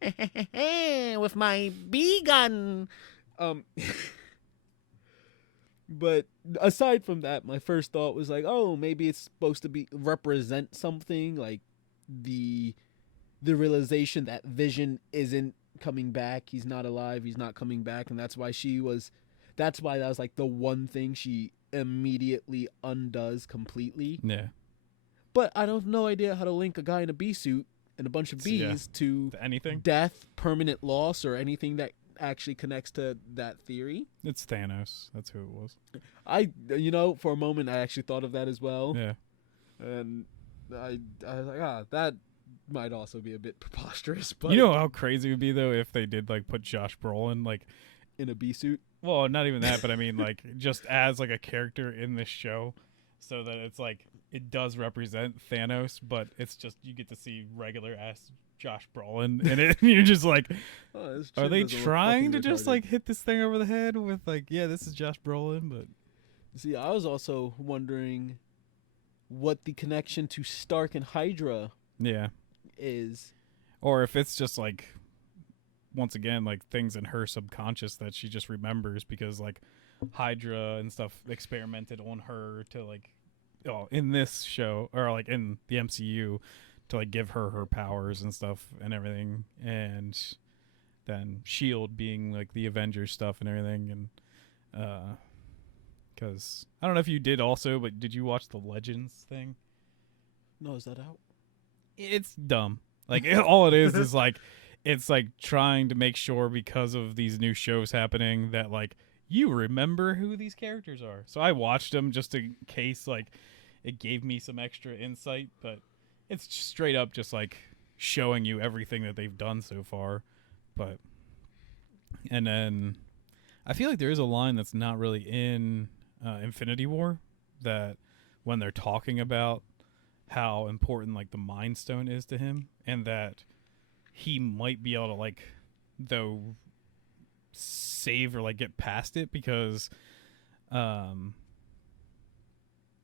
with my bee gun. But aside from that, my first thought was like, oh, maybe it's supposed to be represent something like the realization that Vision isn't coming back. He's not alive. He's not coming back, and that's why that was like the one thing she immediately undoes completely. Yeah. But I have no idea how to link a guy in a bee suit and a bunch of Yeah. bees to Anything? death, permanent loss, or anything that actually connects to that theory. It's Thanos. That's who it was. For a moment I actually thought of that as well. Yeah. And I was like, that might also be a bit preposterous. But You know how crazy it would be though if they did like put Josh Brolin like, in a bee suit. well, not even that, but I mean like just as like a character in this show, so that it's like it does represent Thanos, but it's just you get to see regular ass Josh Brolin in it, and you're just like, Oh, this are chin they doesn't look trying to fucking just retarded. like hit this thing over the head with like, yeah, this is Josh Brolin, but See, I was also wondering what the connection to Stark and Hydra Yeah. is. Or if it's just like, once again, like things in her subconscious that she just remembers because like Hydra and stuff experimented on her to like, in this show or like in the MCU to like give her her powers and stuff and everything, and then Shield being like the Avengers stuff and everything, and because I don't know if you did also, but did you watch the Legends thing? No, is that out? It's dumb. Like all it is like it's like trying to make sure because of these new shows happening that like you remember who these characters are. So I watched them just in case like it gave me some extra insight, but it's straight up just like showing you everything that they've done so far. But and then I feel like there is a line that's not really in Infinity War that when they're talking about how important like the Mind Stone is to him, and that he might be able to like though save or like get past it because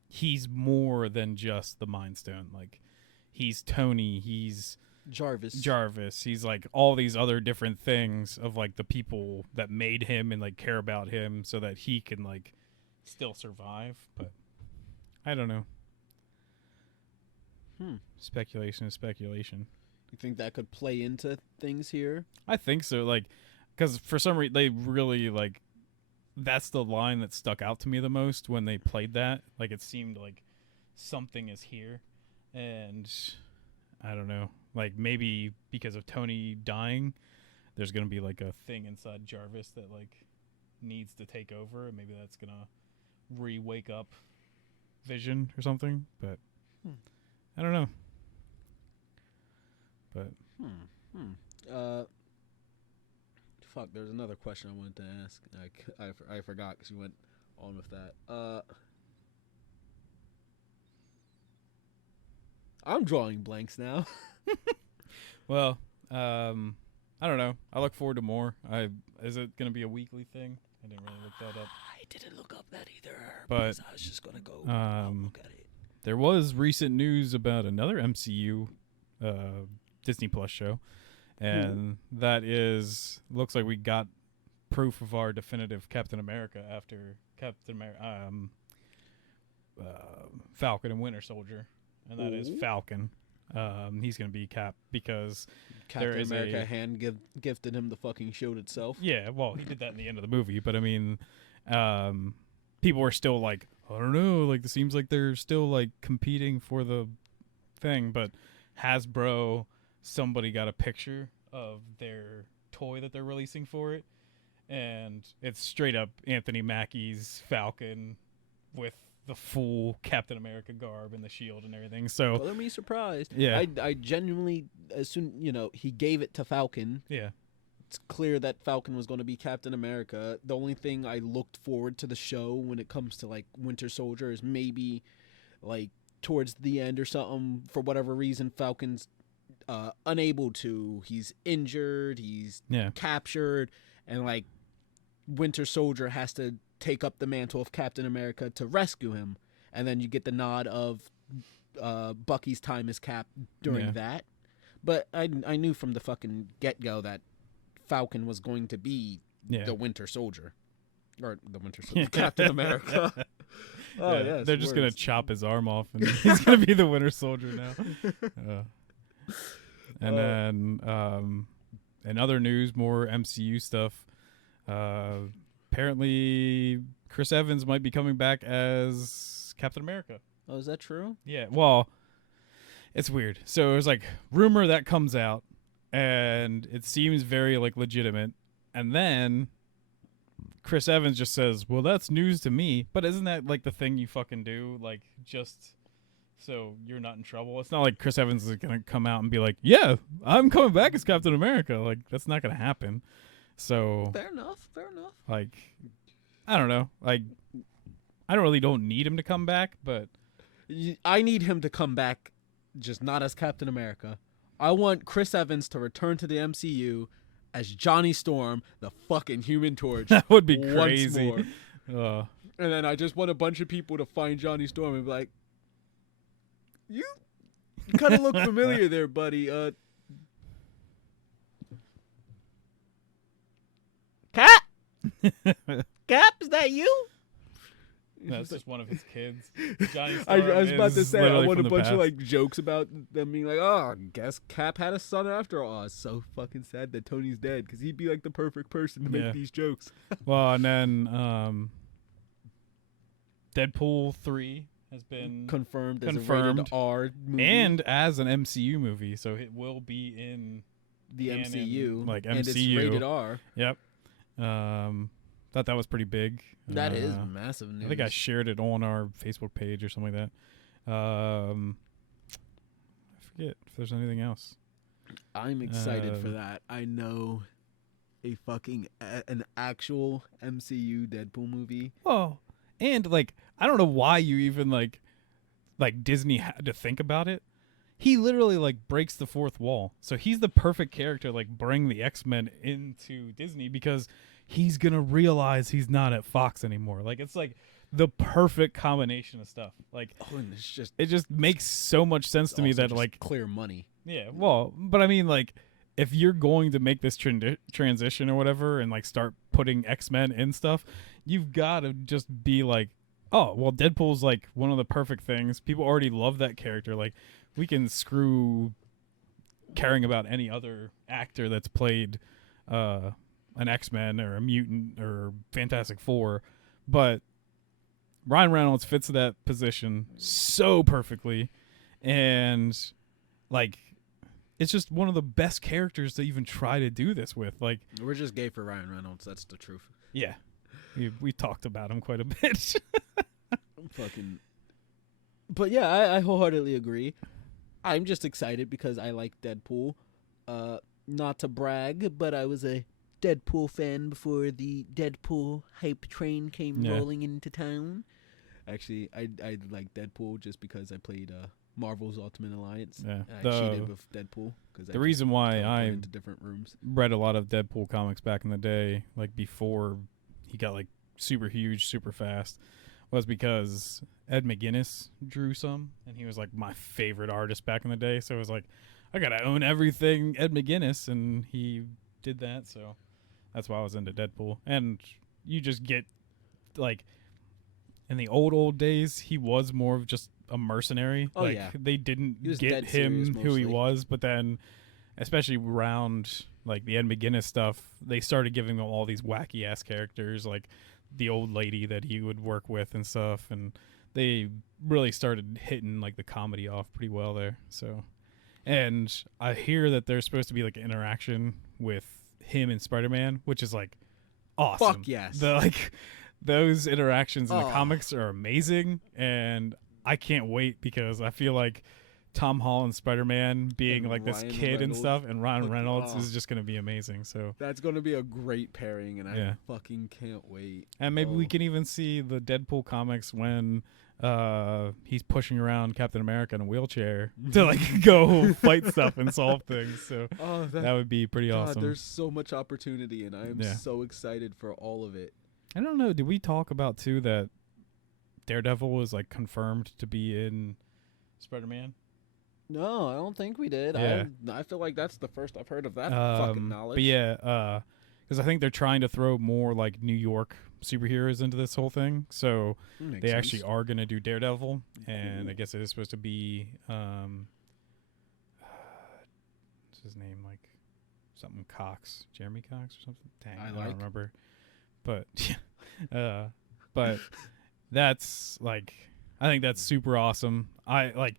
he's more than just the Mind Stone. Like he's Tony, he's Jarvis, he's like all these other different things of like the people that made him and like care about him so that he can like still survive. But I don't know. Speculation is speculation. You think that could play into things here? I think so, like, because for some reason they really like that's the line that stuck out to me the most when they played that. Like it seemed like something is here, and I don't know, like maybe because of Tony dying, there's gonna be like a thing inside Jarvis that like needs to take over, and maybe that's gonna re-wake up Vision or something. But I don't know. But fuck. There's another question I wanted to ask. I forgot because you went on with that. I'm drawing blanks now. well, I don't know. I look forward to more. Is it gonna be a weekly thing? I didn't really look that up. I didn't look up that either. But because I was just gonna go look at it. There was recent news about another MCU Disney Plus show, and that is looks like we got proof of our definitive Captain America after Captain America, Falcon and Winter Soldier, and that is Falcon. He's gonna be Cap because Captain America gifted him the fucking shield itself. Yeah, well, he did that in the end of the movie, but I mean, people were still like, I don't know, like it seems like they're still like competing for the thing, but Hasbro, somebody got a picture of their toy that they're releasing for it, and it's straight up Anthony Mackie's Falcon with the full Captain America garb and the shield and everything. So color me surprised. Yeah, I genuinely, as soon he gave it to Falcon. Yeah, it's clear that Falcon was going to be Captain America. The only thing I looked forward to the show when it comes to like Winter Soldier is maybe like towards the end or something. For whatever reason, Falcon's unable to. He's injured. He's captured, and like Winter Soldier has to take up the mantle of Captain America to rescue him. And then you get the nod of Bucky's time as Cap during that. But I knew from the fucking get-go that Falcon was going to be the Winter Soldier. Or the Winter Soldier. Captain America. Yes, they're just going to chop his arm off and he's going to be the Winter Soldier now. And then in other news, more MCU stuff. Apparently Chris Evans might be coming back as Captain America. Oh, is that true? Yeah, well, it's weird. So there's like rumor that comes out, and it seems very like legitimate, and then Chris Evans just says, well, that's news to me. But isn't that like the thing you fucking do, like just so you're not in trouble? It's not like Chris Evans is gonna come out and be like, yeah, I'm coming back as Captain America. Like that's not gonna happen. So fair enough. Like I don't know, like I don't need him to come back, but I need him to come back, just not as Captain America. I want Chris Evans to return to the MCU as Johnny Storm, the fucking Human Torch. That would be crazy. Once more. And then I just want a bunch of people to find Johnny Storm and be like, you kind of look familiar there, buddy. Cap? Cap, is that you? That's just one of his kids. Johnny I Storm was about to is say, I literally want a from the bunch of past. like jokes about them being like, oh, I guess Cap had a son after all. Oh, it's so fucking sad that Tony's dead because he'd be like the perfect person to make Yeah. these jokes. Well, and then Deadpool 3 has been Confirmed as a Confirmed. rated R movie. and as an MCU movie, so it will be in. the canon, MCU. like And it's MCU. rated R. Yep. Thought that was pretty big. That is massive news. I think I shared it on our Facebook page or something like that. I forget if there's anything else. I'm excited for that. I know a fucking an actual MCU Deadpool movie. Oh, and like I don't know why you even like Disney had to think about it. He literally like breaks the fourth wall. So he's the perfect character like bring the X-Men into Disney because he's going to realize he's not at Fox anymore. Like it's like the perfect combination of stuff. Like And it's just it just makes so much sense to me also that just like clear money. yeah, well, but I mean like if you're going to make this transition or whatever and like start putting X-Men in stuff, you've got to just be like, oh, well, Deadpool's like one of the perfect things. People already love that character. Like, we can screw caring about any other actor that's played an X-Men or a mutant or Fantastic Four, but Ryan Reynolds fits that position so perfectly, and like it's just one of the best characters to even try to do this with. Like, We're just gay for Ryan Reynolds. That's the truth. yeah, we talked about him quite a bit. Fucking. But yeah, I wholeheartedly agree. I'm just excited because I like Deadpool. Not to brag, but I was a Deadpool fan before the Deadpool hype train came Yeah. rolling into town. Actually, I like Deadpool just because I played Marvel's Ultimate Alliance. Yeah. And I cheated with Deadpool because The reason why went I into different rooms. read a lot of Deadpool comics back in the day, like before he got like super huge, super fast, was because Ed McGuinness drew some, and he was like my favorite artist back in the day. So it was like, I gotta own everything Ed McGuinness, and he did that. So that's why I was into Deadpool. And you just get like in the old days, he was more of just a mercenary. Oh, like yeah. they didn't He was get dead him serious who he mostly. was, but then especially around like the Ed McGuinness stuff, they started giving him all these wacky ass characters, like the old lady that he would work with and stuff, and they really started hitting like the comedy off pretty well there. So, and I hear that there's supposed to be like an interaction with him and Spider-Man, which is like awesome. Fuck yes. The like those interactions in the Oh. comics are amazing, and I can't wait because I feel like Tom Holland's Spider-Man being And like this Ryan kid and Reynolds. stuff, and Ryan Fuck, Reynolds oh. is just gonna be amazing. So, That's going to be a great pairing, and Yeah. I fucking can't wait. and maybe we Oh. can even see the Deadpool comics when he's pushing around Captain America in a wheelchair to like go fight stuff and solve things. So Oh, that would be pretty God, awesome. there's so much opportunity, and I am Yeah. so excited for all of it. I don't know. Did we talk about too that Daredevil was like confirmed to be in Spider-Man? No, I don't think we did. Yeah. I feel like that's the first I've heard of that fucking knowledge. But yeah, because I think they're trying to throw more like New York superheroes into this whole thing. So Makes they sense. actually are going to do Daredevil, and I guess it is supposed to be what's his name, like something Cox, Jeremy Cox or something. Dang, I like. don't remember. But but that's like, I think that's super awesome. I like,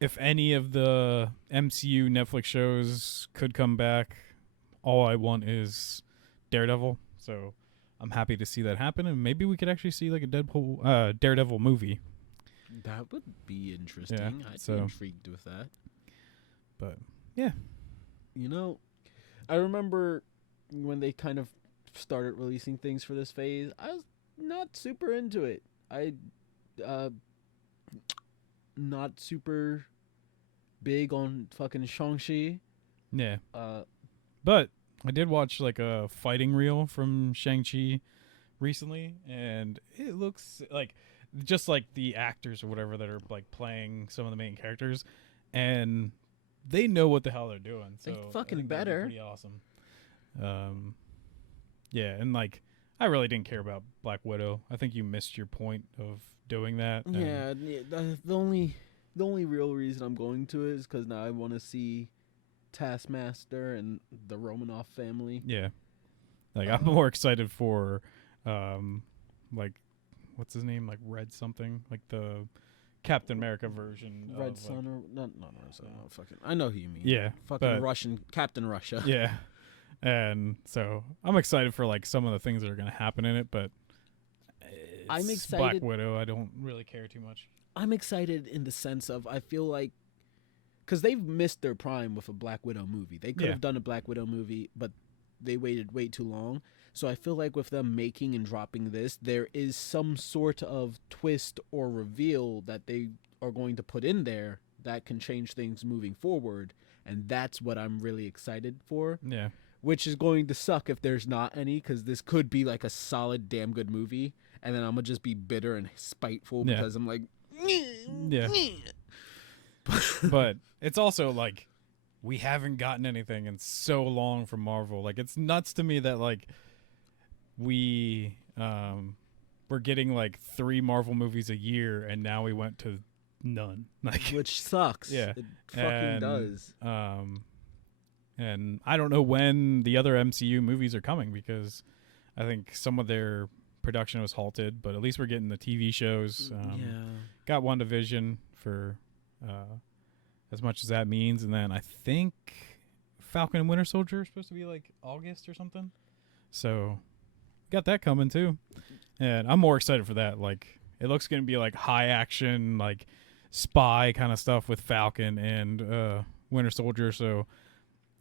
if any of the MCU Netflix shows could come back, all I want is Daredevil. So I'm happy to see that happen, and maybe we could actually see like a Daredevil movie. That would be interesting. Yeah, I'd so- be intrigued with that. But yeah, You know, I remember when they kind of started releasing things for this phase, I was not super into it. Not super big on fucking Shang-Chi. yeah. Uh, But I did watch like a fighting reel from Shang-Chi recently, and it looks like just like the actors or whatever that are like playing some of the main characters, and they know what the hell they're doing. So They I fucking think that'd be better. pretty awesome. Yeah, and like I really didn't care about Black Widow. I think you missed your point of doing that. and- Yeah, the only real reason I'm going to it is because now I want to see Taskmaster and the Romanoff family. Yeah. Like I'm more excited for like what's his name? Like Red something? Like the Captain America version Red of, Sun like, or not Red Sun. No, fucking. I know who you mean. Yeah. Fucking but- Russian Captain Russia. Yeah. And so I'm excited for like some of the things that are going to happen in it, but I'm it's Black excited- Widow. I don't really care too much. I'm excited in the sense of I feel like because they've missed their prime with a Black Widow movie. They could Yeah. have done a Black Widow movie, but they waited way too long. So I feel like with them making and dropping this, there is some sort of twist or reveal that they are going to put in there that can change things moving forward. And that's what I'm really excited for, Yeah. which is going to suck if there's not any, because this could be like a solid, damn good movie. And then I'm going to just be bitter and spiteful Yeah. because I'm like, Yeah. But it's also like we haven't gotten anything in so long from Marvel. Like it's nuts to me that like we're getting like 3 Marvel movies a year and now we went to none. Like which sucks. Yeah. It fucking And, does. And I don't know when the other MCU movies are coming because I think some of their production was halted, but at least we're getting the TV shows. Got WandaVision for as much as that means, and then I think Falcon and Winter Soldier are supposed to be like August or something. So got that coming too, and I'm more excited for that. Like it looks gonna be like high action, like spy kind of stuff with Falcon and Winter Soldier. So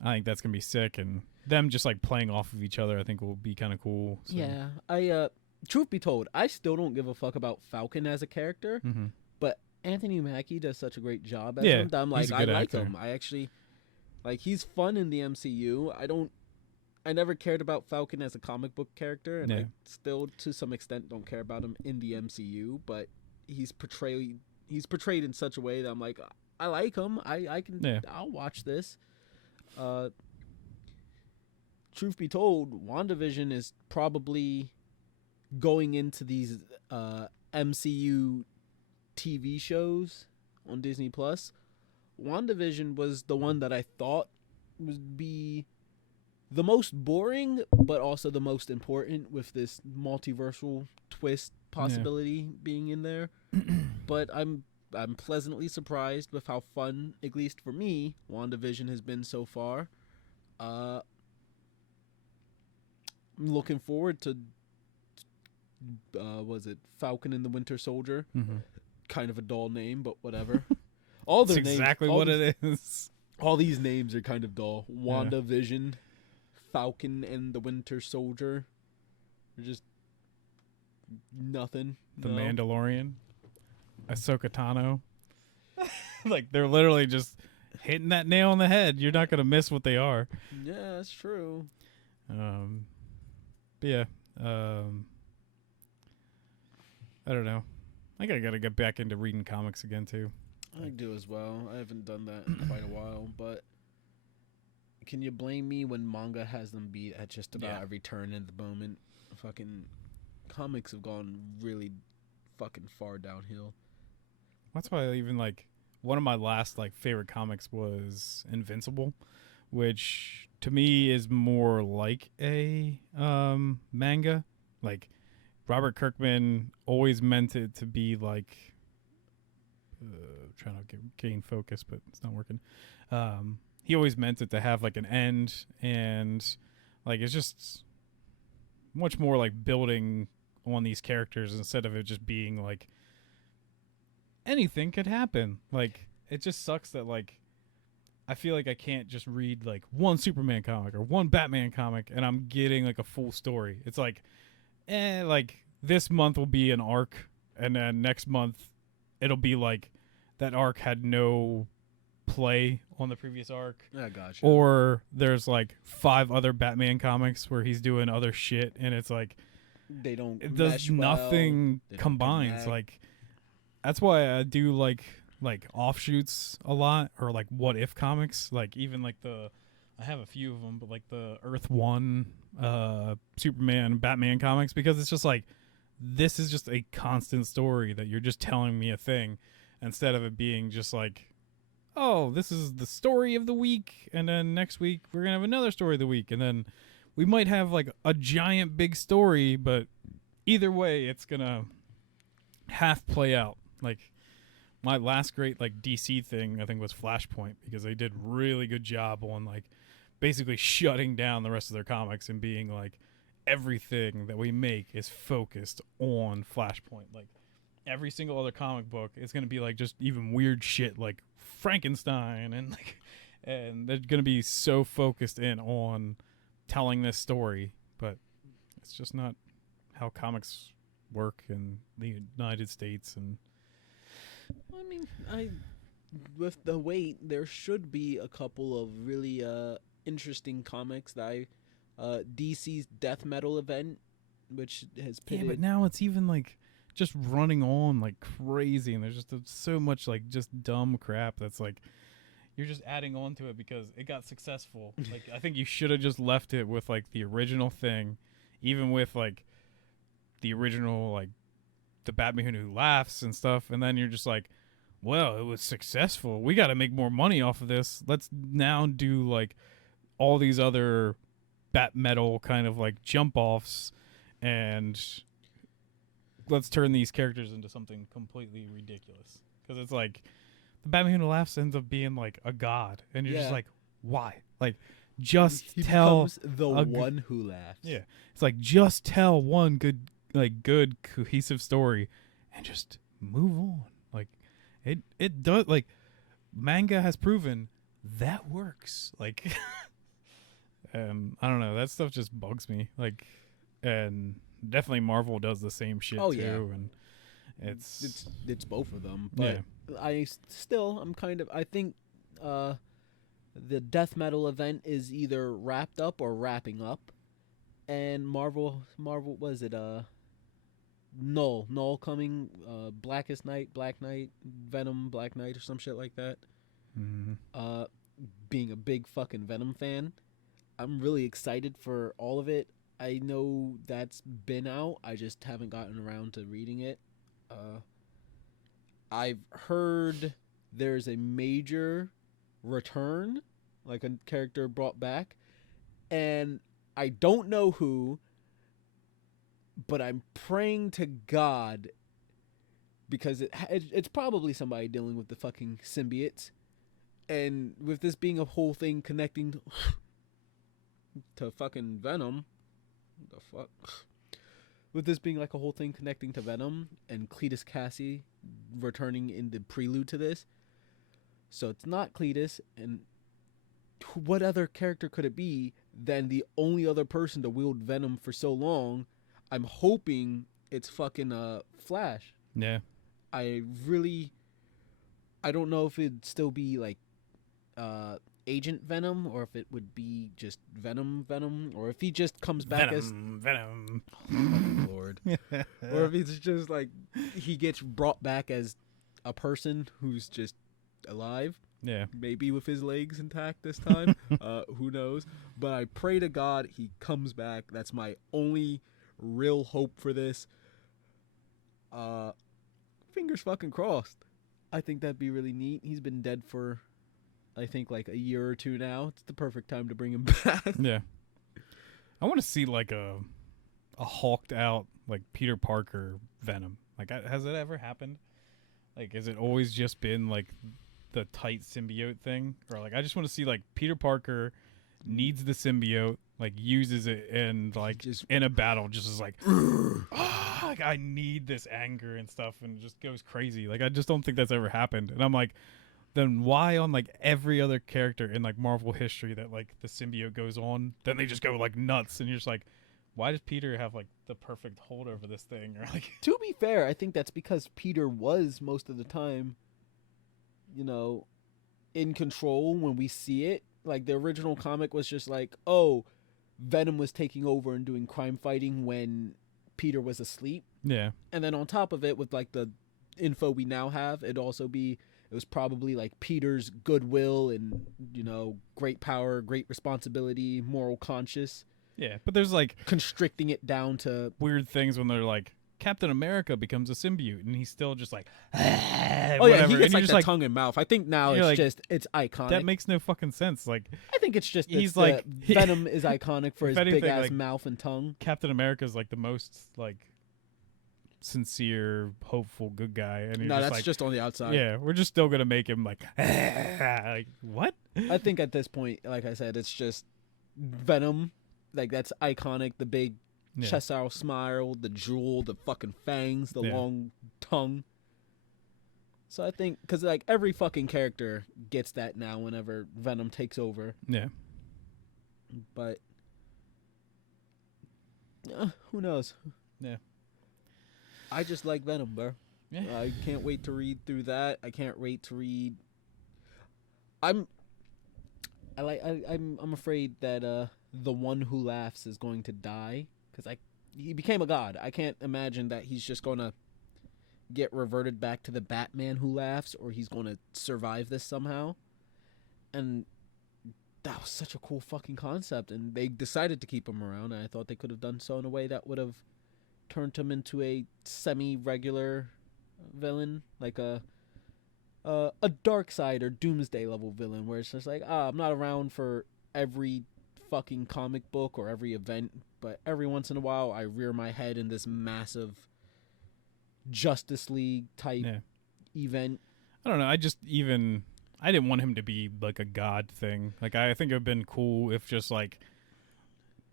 I think that's gonna be sick, and them just like playing off of each other, I think will be kind of cool. So. Yeah. I truth be told, I still don't give a fuck about Falcon as a character, Mm-hmm. but Anthony Mackie does such a great job as Yeah, him that I'm he's like, a I good like actor. him. I actually like he's fun in the MCU. I never cared about Falcon as a comic book character, and Yeah. I still to some extent don't care about him in the MCU, but he's portrayed in such a way that I'm like, I like him. I can Yeah. I'll watch this. Truth be told, WandaVision is probably going into these MCU TV shows on Disney Plus. WandaVision was the one that I thought would be the most boring, but also the most important with this multiversal twist possibility being in there. But I'm pleasantly surprised with how fun, at least for me, WandaVision has been so far. I'm looking forward to was it Falcon and the Winter Soldier? Mm-hmm. Kind of a dull name, but whatever. All That's their names, exactly all what these- it is. All these names are kind of dull. WandaVision, Falcon and the Winter Soldier. They're just nothing. The no. Mandalorian, Ahsoka Tano. Like they're literally just hitting that nail on the head. You're not gonna miss what they are. Yeah, that's true. But yeah, I don't know. I think I gotta get back into reading comics again too. I do as well. I haven't done that in quite a while, but can you blame me when manga has them beat at just about Yeah. every turn in the moment? Fucking comics have gone really fucking far downhill. That's why I even like one of my last like favorite comics was Invincible, which to me is more like a manga. Like Robert Kirkman always meant it to be like trying to gain focus, but it's not working. He always meant it to have like an end, and like it's just much more like building on these characters instead of it just being like anything could happen. Like it just sucks that like I feel like I can't just read like one Superman comic or one Batman comic and I'm getting like a full story. It's like like this month will be an arc, and then next month it'll be like that arc had no play on the previous arc. I gotcha. Or there's like 5 other Batman comics where he's doing other shit, and it's like They don't. it does mesh well, nothing they don't combines. connect. Like that's why I do like offshoots a lot, or like what if comics. Like even like I have a few of them, but like the Earth One, Superman, Batman comics, because it's just like this is just a constant story that you're just telling me a thing, instead of it being just like, oh, this is the story of the week, and then next week we're gonna have another story of the week, and then we might have like a giant big story, but either way it's gonna half play out. Like my last great like DC thing I think was Flashpoint, because they did really good job on like basically shutting down the rest of their comics and being like, everything that we make is focused on Flashpoint. Like every single other comic book is going to be like just even weird shit like Frankenstein, and like, and they're going to be so focused in on telling this story, but it's just not how comics work in the United States. And I mean, with the wait, there should be a couple of really interesting comics that DC's death metal event, which has pitted. yeah, but now it's even like just running on like crazy, and there's just so much like just dumb crap that's like you're just adding on to it because it got successful. Like I think you should have just left it with like the original thing, even with like the original like the Batman Who Laughs and stuff, and then you're just like, well, it was successful, we got to make more money off of this, let's now do like all these other bat metal kind of like jump offs, and let's turn these characters into something completely ridiculous. Because it's like the Batman Who Laughs ends up being like a god, and you're just like, why? Like, just he tell becomes the one who laughs. Yeah, it's like just tell one good cohesive story, and just move on. Like it does. Like manga has proven that works. Like. I don't know. That stuff just bugs me. Like, and definitely Marvel does the same shit too. Yeah. And it's both of them. But I think the death metal event is either wrapped up or wrapping up, and Marvel was it Null coming, Blackest Night, Black Knight, Venom, Black Knight, or some shit like that. Mm-hmm. Being a big fucking Venom fan, I'm really excited for all of it. I know that's been out. I just haven't gotten around to reading it. I've heard there's a major return, like a character brought back, and I don't know who, but I'm praying to God, because it's probably somebody dealing with the fucking symbiotes, and with this being a whole thing connecting to fucking Venom, the fuck, with this being like a whole thing connecting to Venom and Cletus Cassie returning in the prelude to this, so it's not Cletus, and what other character could it be than the only other person to wield Venom for so long? I'm hoping it's fucking Flash. Yeah. I don't know if it'd still be like Agent Venom, or if it would be just Venom, or if he just comes back Venom. Oh my lord. Or if it's just like he gets brought back as a person who's just alive. Yeah. Maybe with his legs intact this time. Who knows? But I pray to God he comes back. That's my only real hope for this. Fingers fucking crossed. I think that'd be really neat. He's been dead for, I think, like a year or two now. It's the perfect time to bring him back. Yeah. I want to see like a hulked out like Peter Parker Venom. Like, has it ever happened? Like, has it always just been like the tight symbiote thing? Or like, I just want to see like Peter Parker needs the symbiote, like uses it, and like just in a battle just is like, like I need this anger and stuff, and just goes crazy. Like, I just don't think that's ever happened. And I'm like, then why on like every other character in like Marvel history that like the symbiote goes on, then they just go like nuts, and you're just like, why does Peter have like the perfect hold over this thing? Or like, to be fair, I think that's because Peter was most of the time, you know, in control when we see it. Like the original comic was just like, oh, Venom was taking over and doing crime fighting when Peter was asleep. Yeah. And then on top of it, with like the info we now have, it was probably like Peter's goodwill and, great power, great responsibility, moral conscience, Yeah. But there's like constricting it down to weird things when they're like Captain America becomes a symbiote and he's still just like oh yeah, whatever. he And gets you're like just the like, tongue and mouth. I think now you're it's like, it's iconic. that makes no fucking sense. Like I think it's just he's the like- Venom is iconic for If his anything, big ass like, mouth and tongue. Captain America is like the most like sincere, hopeful, good guy, and you're No, just that's like, just on the outside. yeah, we're just still gonna make him like, like what? I think at this point, like I said, it's just Venom. Like that's iconic. The big Yeah. chest-out smile, the drool, the fucking fangs, the Yeah. long tongue. So I think because like every fucking character gets that now whenever Venom takes over. Yeah. But who knows? Yeah. I just like Venom, bro. Yeah. I can't wait to read through that. I can't wait to read. I'm afraid that the one who laughs is going to die because he became a god. I can't imagine that he's just gonna get reverted back to the Batman who laughs, or he's gonna survive this somehow. And that was such a cool fucking concept, and they decided to keep him around. And I thought they could have done so in a way that would have turned him into a semi-regular villain, like a dark side or Doomsday level villain, where it's just like, I'm not around for every fucking comic book or every event, but every once in a while I rear my head in this massive Justice League type Yeah. event. I don't know. I didn't want him to be like a god thing. Like I think it would have been cool if just like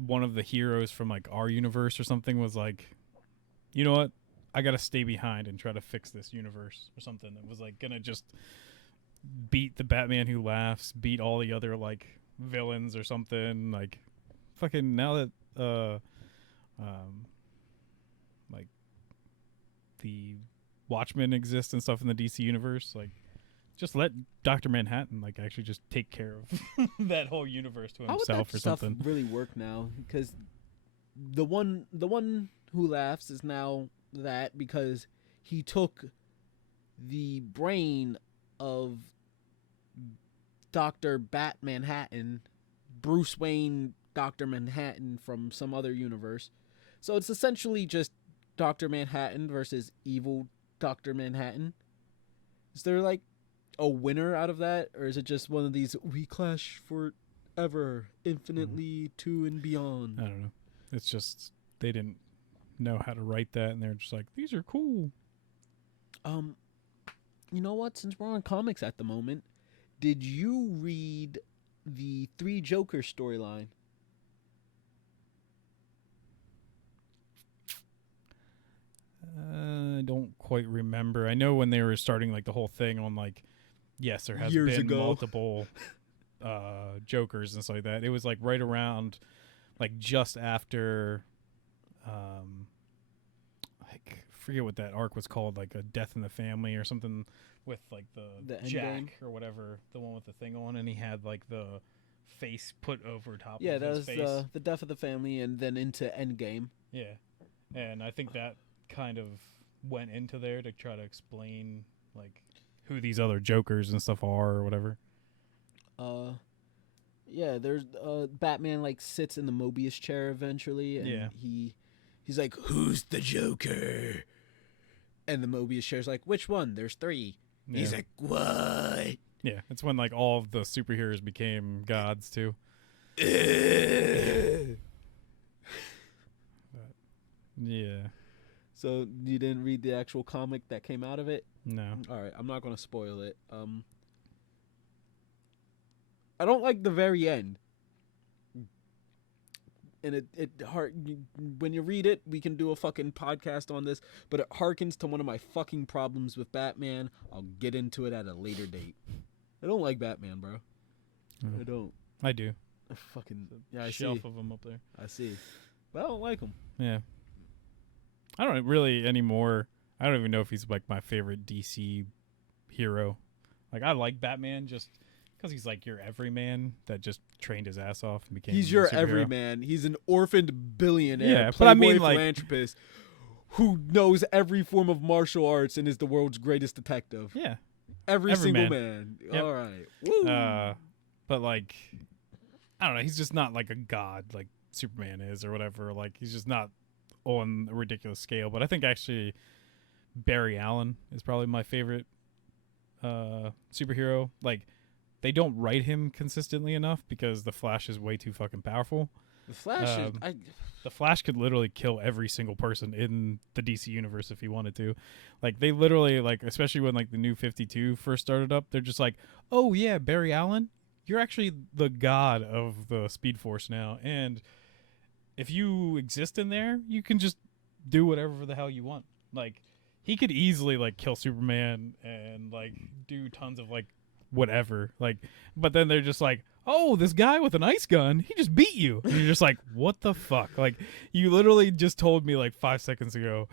one of the heroes from like our universe or something was like, you know what? I gotta stay behind and try to fix this universe or something. It was like gonna just beat the Batman who laughs, beat all the other like villains or something. Like fucking now that like the Watchmen exist and stuff in the DC universe, like just let Dr. Manhattan like actually just take care of that whole universe to How would himself that or stuff something. really work now? Because the one who laughs is now that because he took the brain of Dr. Bat Manhattan, Bruce Wayne, Dr. Manhattan from some other universe. So it's essentially just Dr. Manhattan versus evil Dr. Manhattan. Is there like a winner out of that, or is it just one of these we clash forever, infinitely to and beyond? I don't know. It's just they didn't know how to write that, and they're just like, these are cool. You know what? Since we're on comics at the moment, did you read the Three Jokers storyline? I don't quite remember. I know when they were starting like the whole thing on like, yes, there has Years been ago. multiple Jokers and stuff like that. It was like right around, like just after, like forget what that arc was called, like a Death in the Family or something with like the The Jack Endgame? or whatever, the one with the thing on, and he had like the face put over top Yeah, of that his was face. the death of the family, and then into Endgame. Yeah, and I think that kind of went into there to try to explain like who these other Jokers and stuff are or whatever. Yeah, there's Batman like sits in the Mobius chair eventually, and Yeah. he's like, "Who's the Joker?" And the Mobius chair's like, "Which one? There's three." He's Yeah. like, "What?" Yeah, it's when like all of the superheroes became gods too. Yeah, So you didn't read the actual comic that came out of it? no. All right, I'm not gonna spoil it. I don't like the very end, and when you read it, we can do a fucking podcast on this. But it harkens to one of my fucking problems with Batman. I'll get into it at a later date. I don't like Batman, bro. Oh. I don't. I do. I fucking yeah, I Shelf see. of them up there. I see. But I don't like him. Yeah. I don't really anymore. I don't even know if he's like my favorite DC hero. Like I like Batman just because he's like your everyman that just trained his ass off and became. He's a your superhero. everyman. He's an orphaned billionaire, Yeah, but I playboy mean, like- philanthropist who knows every form of martial arts and is the world's greatest detective. Yeah. Every Every single man. man. Yep. All right. Woo. But like, I don't know. He's just not like a god like Superman is or whatever. Like he's just not on a ridiculous scale. But I think actually Barry Allen is probably my favorite superhero. Like they don't write him consistently enough because the Flash is way too fucking powerful. The Flash is. The Flash could literally kill every single person in the DC universe if he wanted to. Like they literally, like, especially when like the New 52 first started up, they're just like, oh yeah, Barry Allen, you're actually the god of the Speed Force now, and if you exist in there, you can just do whatever the hell you want. Like he could easily like kill Superman and like do tons of like whatever. Like, but then they're just like, oh, this guy with an ice gun, he just beat you. And you're just like, what the fuck? Like, you literally just told me like 5 seconds ago,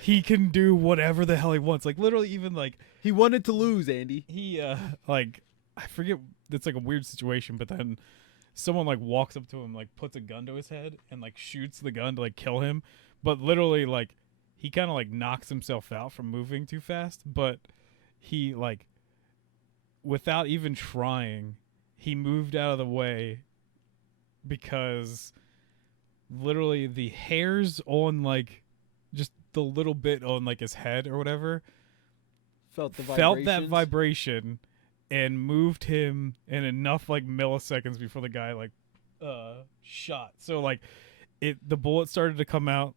he can do whatever the hell he wants. Like, literally, even like he wanted to lose, Andy. he, like, I forget. It's like a weird situation, but then someone like walks up to him, like puts a gun to his head and like shoots the gun to like kill him. But literally, like, he kind of like knocks himself out from moving too fast. But he like, without even trying, he moved out of the way because literally the hairs on like just the little bit on like his head or whatever Felt the felt that vibrations. vibration and moved him in enough like milliseconds before the guy like shot. So like the bullet started to come out,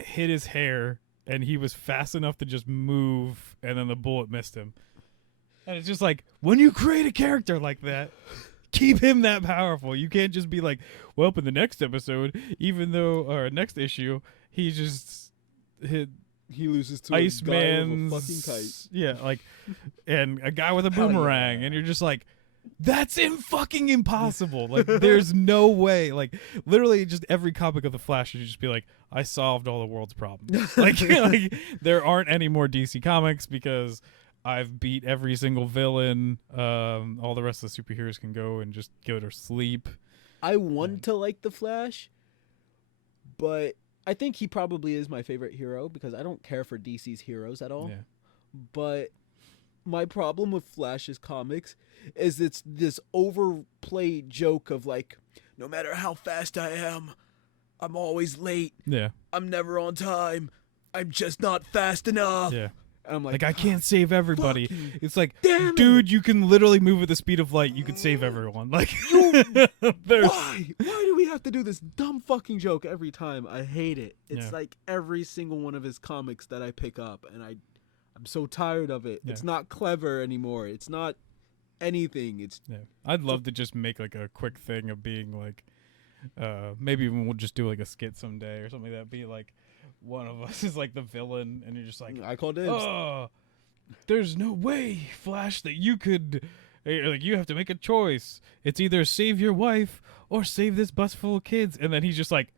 hit his hair, and he was fast enough to just move, and then the bullet missed him. And it's just like, when you create a character like that, keep him that powerful. You can't just be like, well, in the next episode, or next issue, he just hit He loses to Iceman's a guy with a fucking kite. Yeah, like, and a guy with a Hell boomerang, yeah. and you're just like, that's fucking impossible. Like, there's no way. Like, literally, just every comic of the Flash should just be like, I solved all the world's problems. like, there aren't any more DC comics because I've beat every single villain. All the rest of the superheroes can go and just go to sleep. I want to like the Flash, but I think he probably is my favorite hero because I don't care for DC's heroes at all. Yeah. But my problem with Flash's comics is it's this overplayed joke of like, no matter how fast I am, I'm always late. Yeah. I'm never on time. I'm just not fast enough. Yeah. And I'm Like, I can't save everybody. fucking It's like, damn it. dude, you can literally move at the speed of light. You could save everyone. Like, there's Why? Why do we have to do this dumb fucking joke every time? I hate it. It's Yeah. like every single one of his comics that I pick up, and I'm so tired of it. Yeah. It's not clever anymore. It's not anything. It's Yeah, I'd love to just make like a quick thing of being like, maybe even we'll just do like a skit someday or something that be like, one of us is like the villain, and you're just like, I call dibs. oh, there's no way, Flash, that you could, like, you have to make a choice. It's either save your wife or save this bus full of kids. And then he's just like,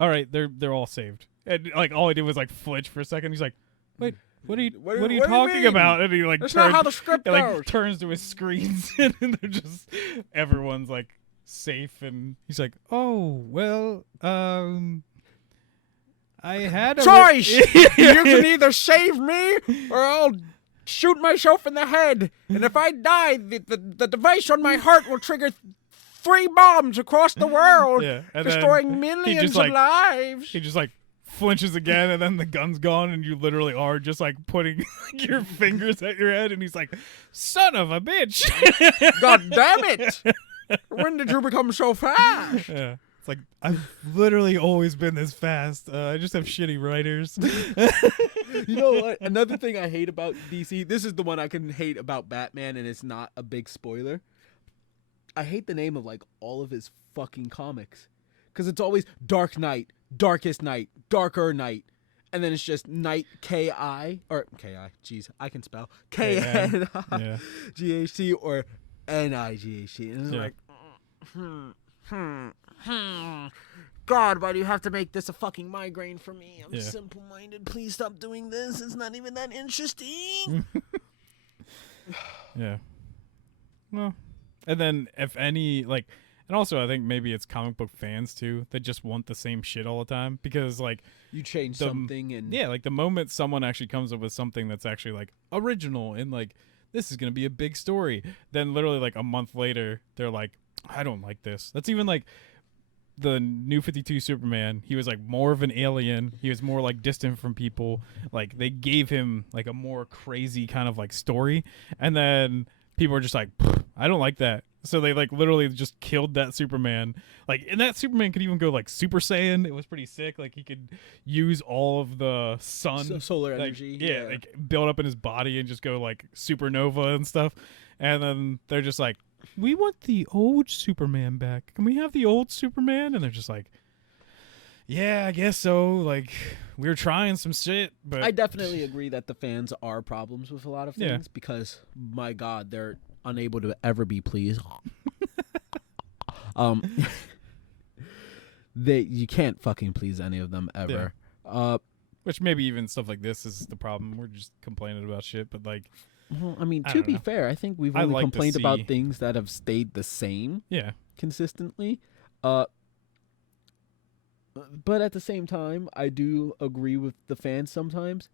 all right, they're all saved. And like all he did was like flinch for a second. He's like, wait. What are you What do what are you you talking mean? about? And he like That's turns, not how the script and, like goes. turns to his screens and they're just everyone's like safe, and he's like, oh well, I had a Choice! You can either save me or I'll shoot myself in the head. And if I die, the device on my heart will trigger 3 bombs across the world, Yeah, and then destroying he millions just, like- of lives. He just like flinches again, and then the gun's gone, and you literally are just like putting your fingers at your head, and he's like, son of a bitch. God damn it! When did you become so fast? Yeah. It's like, I've literally always been this fast. I just have shitty writers. You know what? Another thing I hate about DC, this is the one I can hate about Batman, and it's not a big spoiler. I hate the name of like all of his fucking comics. Because it's always Dark Knight, Darkest Night, Darker Night. And then it's just Night K-I, or K-I, jeez, I can spell. K-N-I-G-H-T or N-I-G-H-T. And it's Yeah. like, God, why do you have to make this a fucking migraine for me? I'm Yeah. simple-minded. Please stop doing this. It's not even that interesting. Yeah. Well, and then if any, like, And also, I think maybe it's comic book fans too that just want the same shit all the time because like You change something and yeah, like the moment someone actually comes up with something that's actually like original and like this is gonna be a big story, then literally like a month later they're like, I don't like this. That's even like the New 52 Superman. He was like more of an alien. He was more like distant from people. Like they gave him like a more crazy kind of like story, and then people are just like, I don't like that. So they like literally just killed that Superman. Like, and that Superman could even go like Super Saiyan. It was pretty sick. Like he could use all of the sun, solar like, energy. yeah, like build up in his body and just go like supernova and stuff. And then they're just like, we want the old Superman back. Can we have the old Superman? And they're just like, yeah, I guess so. Like, we were trying some shit, but I definitely agree that the fans are problems with a lot of Yeah. things because, my God, they're unable to ever be pleased. You can't fucking please any of them ever. which maybe even stuff like this is the problem. We're just complaining about shit, but like, Well, I mean, I to don't be know. fair, I think we've I only like to complained about see- things that have stayed the same yeah, consistently. But at the same time, I do agree with the fans sometimes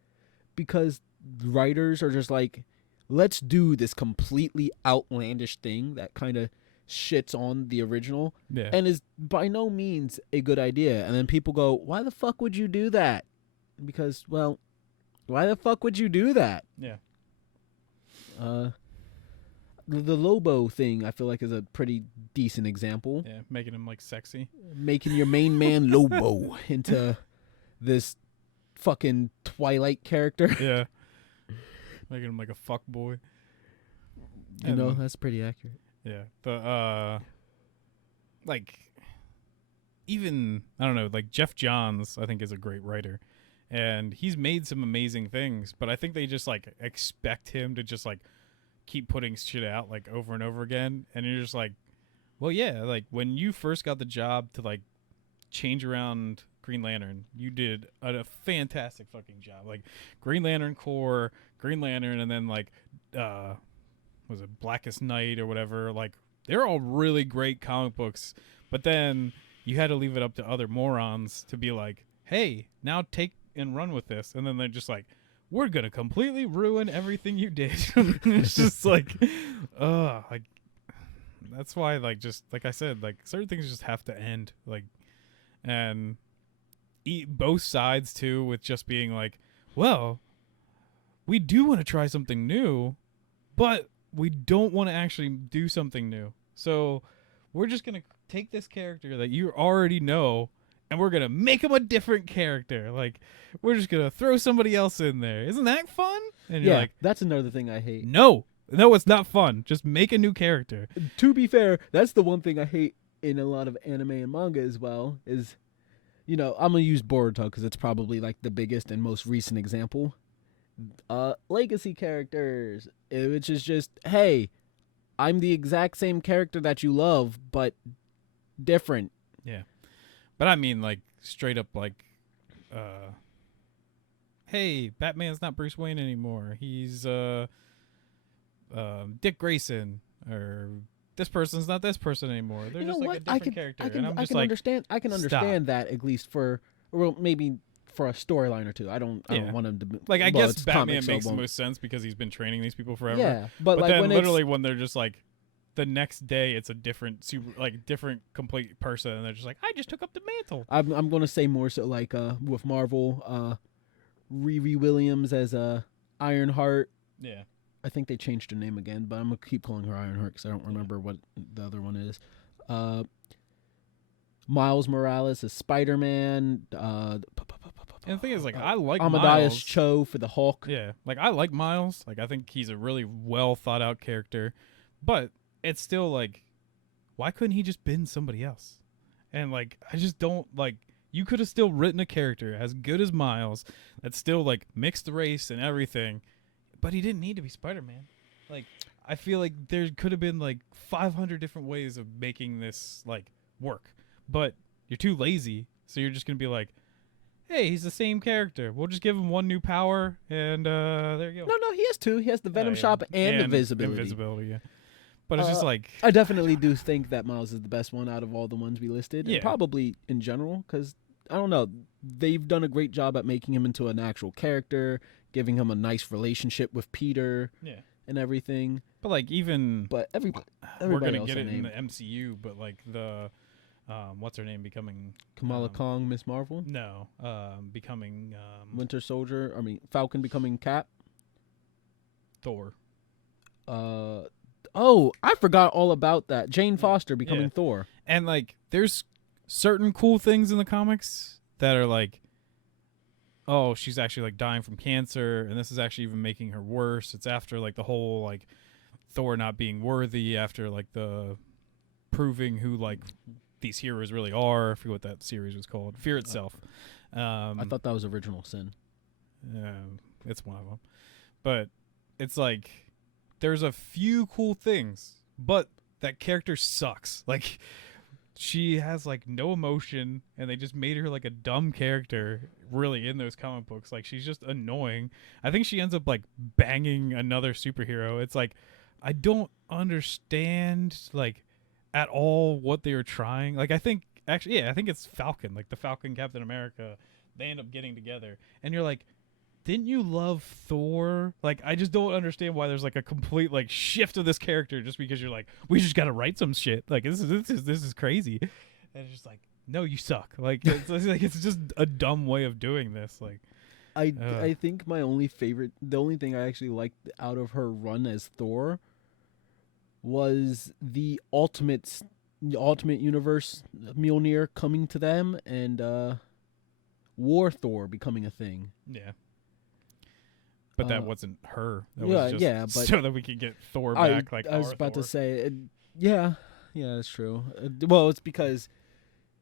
because writers are just like, let's do this completely outlandish thing that kind of shits on the original yeah, and is by no means a good idea. And then people go, why the fuck would you do that? Because, well, why the fuck would you do that? yeah. The Lobo thing, I feel like, is a pretty decent example. Yeah, making him like sexy. Making your main man Lobo into this fucking Twilight character. Yeah, making him like a fuck boy. You know, And- that's pretty accurate. Yeah, the like even I don't know, like Jeff Johns, I think is a great writer, and he's made some amazing things. But I think they just like expect him to just like keep putting shit out like over and over again, and you're just like, well, yeah, like when you first got the job to like change around Green Lantern, you did a fantastic fucking job. Like Green Lantern Corps, Green Lantern, and then like was it Blackest Night or whatever, like they're all really great comic books, but then you had to leave it up to other morons to be like, hey, now take and run with this, and then they're just like, we're gonna completely ruin everything you did. It's just like like that's why, like, just like I said, like certain things just have to end, like, and eat both sides too, with just being like, well, we do want to try something new, but we don't want to actually do something new. So we're just going to take this character that you already know and we're going to make him a different character. Like, we're just going to throw somebody else in there. Isn't that fun? And you're Yeah, like, that's another thing I hate. no, it's not fun. Just make a new character. To be fair, that's the one thing I hate in a lot of anime and manga as well is, you know, I'm going to use Boruto because it's probably like the biggest and most recent example. Legacy characters, which is just, hey, I'm the exact same character that you love, but different. Yeah. But I mean, like, straight up, like, hey, Batman's not Bruce Wayne anymore. He's Dick Grayson, or this person's not this person anymore. They're You just know like a what? different character. I can, and I'm I just can like, understand. I can stop. understand that at least for, well, maybe for a storyline or two. I don't Yeah. want him to. like, I well, guess it's Batman comics, so it makes the won't- most sense because he's been training these people forever. Yeah, but like then when literally it's, when they're just like, the next day it's a different different complete person, and they're just like, I just took up the mantle. I'm gonna say more so like with Marvel, Riri Williams as Ironheart. Yeah. I think they changed her name again, but I'm gonna keep calling her Ironheart because I don't remember what the other one is. Miles Morales as Spider-Man. And the thing is, like, I like Amadeus Miles. Cho for the Hulk. Yeah, like I like Miles. Like I think he's a really well thought out character, but it's still like, why couldn't he just been somebody else? And like, I just don't like. You could have still written a character as good as Miles that's still like mixed race and everything, but he didn't need to be Spider-Man. Like, I feel like there could have been like 500 different ways of making this like work, but you're too lazy, so you're just gonna be like, hey, he's the same character. We'll just give him one new power, and there you go. No, he has two. He has the Venom Yeah. Shop and the Invisibility. Invisibility, yeah. But it's just like I definitely do think that Miles is the best one out of all the ones we listed, Yeah. and probably in general, because I don't know, they've done a great job at making him into an actual character, giving him a nice relationship with Peter yeah. and everything. But like even But we're everybody gonna else get I it in named. the MCU, but like the what's her name becoming Kamala Khan, Miss Marvel, No, becoming Winter Soldier. I mean, Falcon becoming Cap. Thor. Oh, I forgot all about that. Jane Foster becoming Yeah. Thor. And like there's certain cool things in the comics that are like, oh, she's actually like dying from cancer, and this is actually even making her worse. It's after like the whole like Thor not being worthy, after like the proving who like these heroes really are. I forget what that series was called. Fear Itself. I thought that was Original Sin. It's one of them. But it's like there's a few cool things, but that character sucks. Like she has like no emotion, and they just made her like a dumb character really in those comic books. Like she's just annoying. I think she ends up like banging another superhero. It's like I don't understand like at all what they were trying. Like I think it's Falcon, like the Falcon Captain America. They end up getting together, and you're like, didn't you love Thor? Like, I just don't understand why there's like a complete like shift of this character just because you're like, we just got to write some shit. Like this is crazy. And it's just like, no, you suck. Like it's just a dumb way of doing this. Like, I think the only thing I actually liked out of her run as Thor was the Ultimate Universe Mjolnir coming to them, and War Thor becoming a thing. yeah. But that wasn't her. That yeah, was just yeah, but so that we could get Thor back. Like I was our about Thor. to say, yeah, that's true. Well, it's because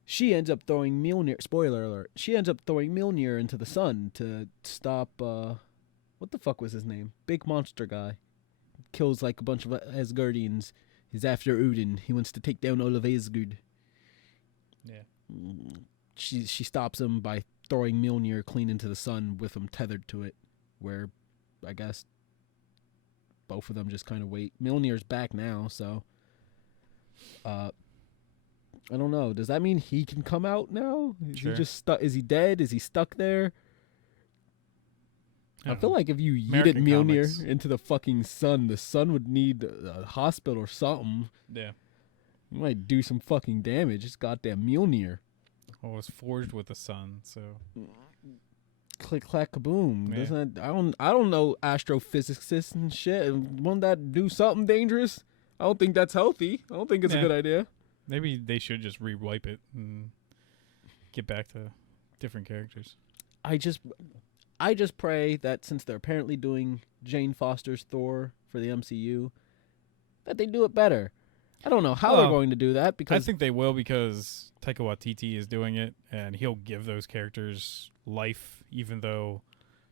she ends up throwing Mjolnir. Spoiler alert: she ends up throwing Mjolnir into the sun to stop. What the fuck was his name? Big monster guy. Kills like a bunch of Asgardians. He's after Odin. He wants to take down all of Asgard. Yeah. She stops him by throwing Mjolnir clean into the sun with him tethered to it, where I guess both of them just kind of wait. Mjolnir's back now, so I don't know. Does that mean he can come out now? Is Sure. he just stuck? Is he dead? Is he stuck there? I feel like if you yeeted American Mjolnir comics. into the fucking sun, the sun would need a hospital or something. Yeah. You might do some fucking damage. It's goddamn Mjolnir. Well, it was forged with the sun, so Click clack kaboom. Yeah. Doesn't that, I don't know astrophysicists and shit. Won't that do something dangerous? I don't think that's healthy. I don't think it's a Yeah. good idea. maybe they should just rewipe it and get back to different characters. I just pray that since they're apparently doing Jane Foster's Thor for the MCU, that they do it better. I don't know how they're going to do that I because think they will because Taika Waititi is doing it, and he'll give those characters life, even though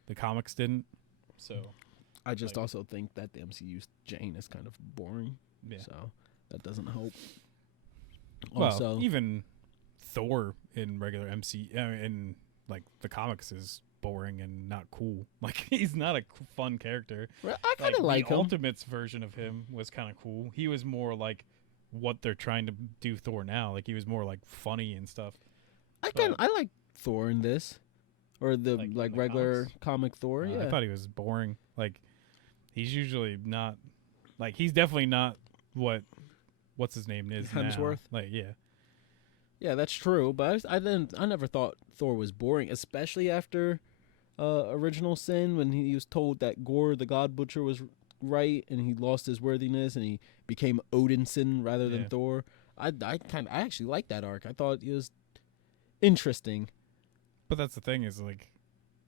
the comics didn't. So I just like- also think that the MCU's Jane is kind of boring. yeah. So that doesn't help. Well, Also, even Thor in regular in like the comics is boring and not cool. Like he's not a fun character. I kind of like the him. Ultimates version of him was kind of cool. He was more like what they're trying to do Thor now. Like he was more like funny and stuff. I like Thor in this, or the Like, in like the regular comics? comic Thor. Yeah, I thought he was boring. Like he's usually not. Like he's definitely not what's his name is now. Hemsworth? Like yeah. yeah, that's true. But I never thought Thor was boring, especially after Original Sin when he was told that Gore the God Butcher was right and he lost his worthiness and he became Odinson rather than Yeah. Thor. I actually liked that arc. I thought it was interesting. But that's the thing is like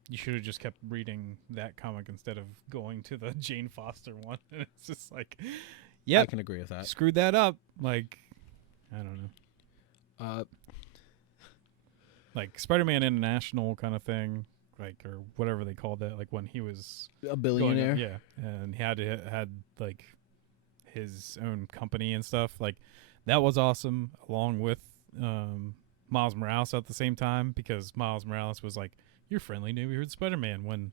you should have just kept reading that comic instead of going to the Jane Foster one. And it's just like, Yeah, I yep, can agree with that. screwed that up. Like, I don't know. Like Spider-Man International kind of thing, like or whatever they called that. Like when he was A billionaire. yeah, and he had like his own company and stuff. Like that was awesome, along with Miles Morales at the same time, because Miles Morales was like your friendly neighborhood Spider-Man when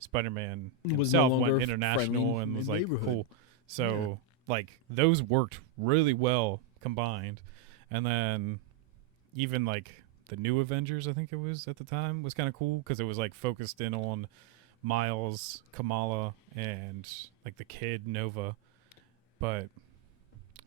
Spider-Man Was no himself longer went international friendly and was in like neighborhood. cool. So like those worked really well combined. And then even like the new Avengers, I think it was at the time, was kind of cool because it was like focused in on Miles, Kamala, and like the kid Nova. But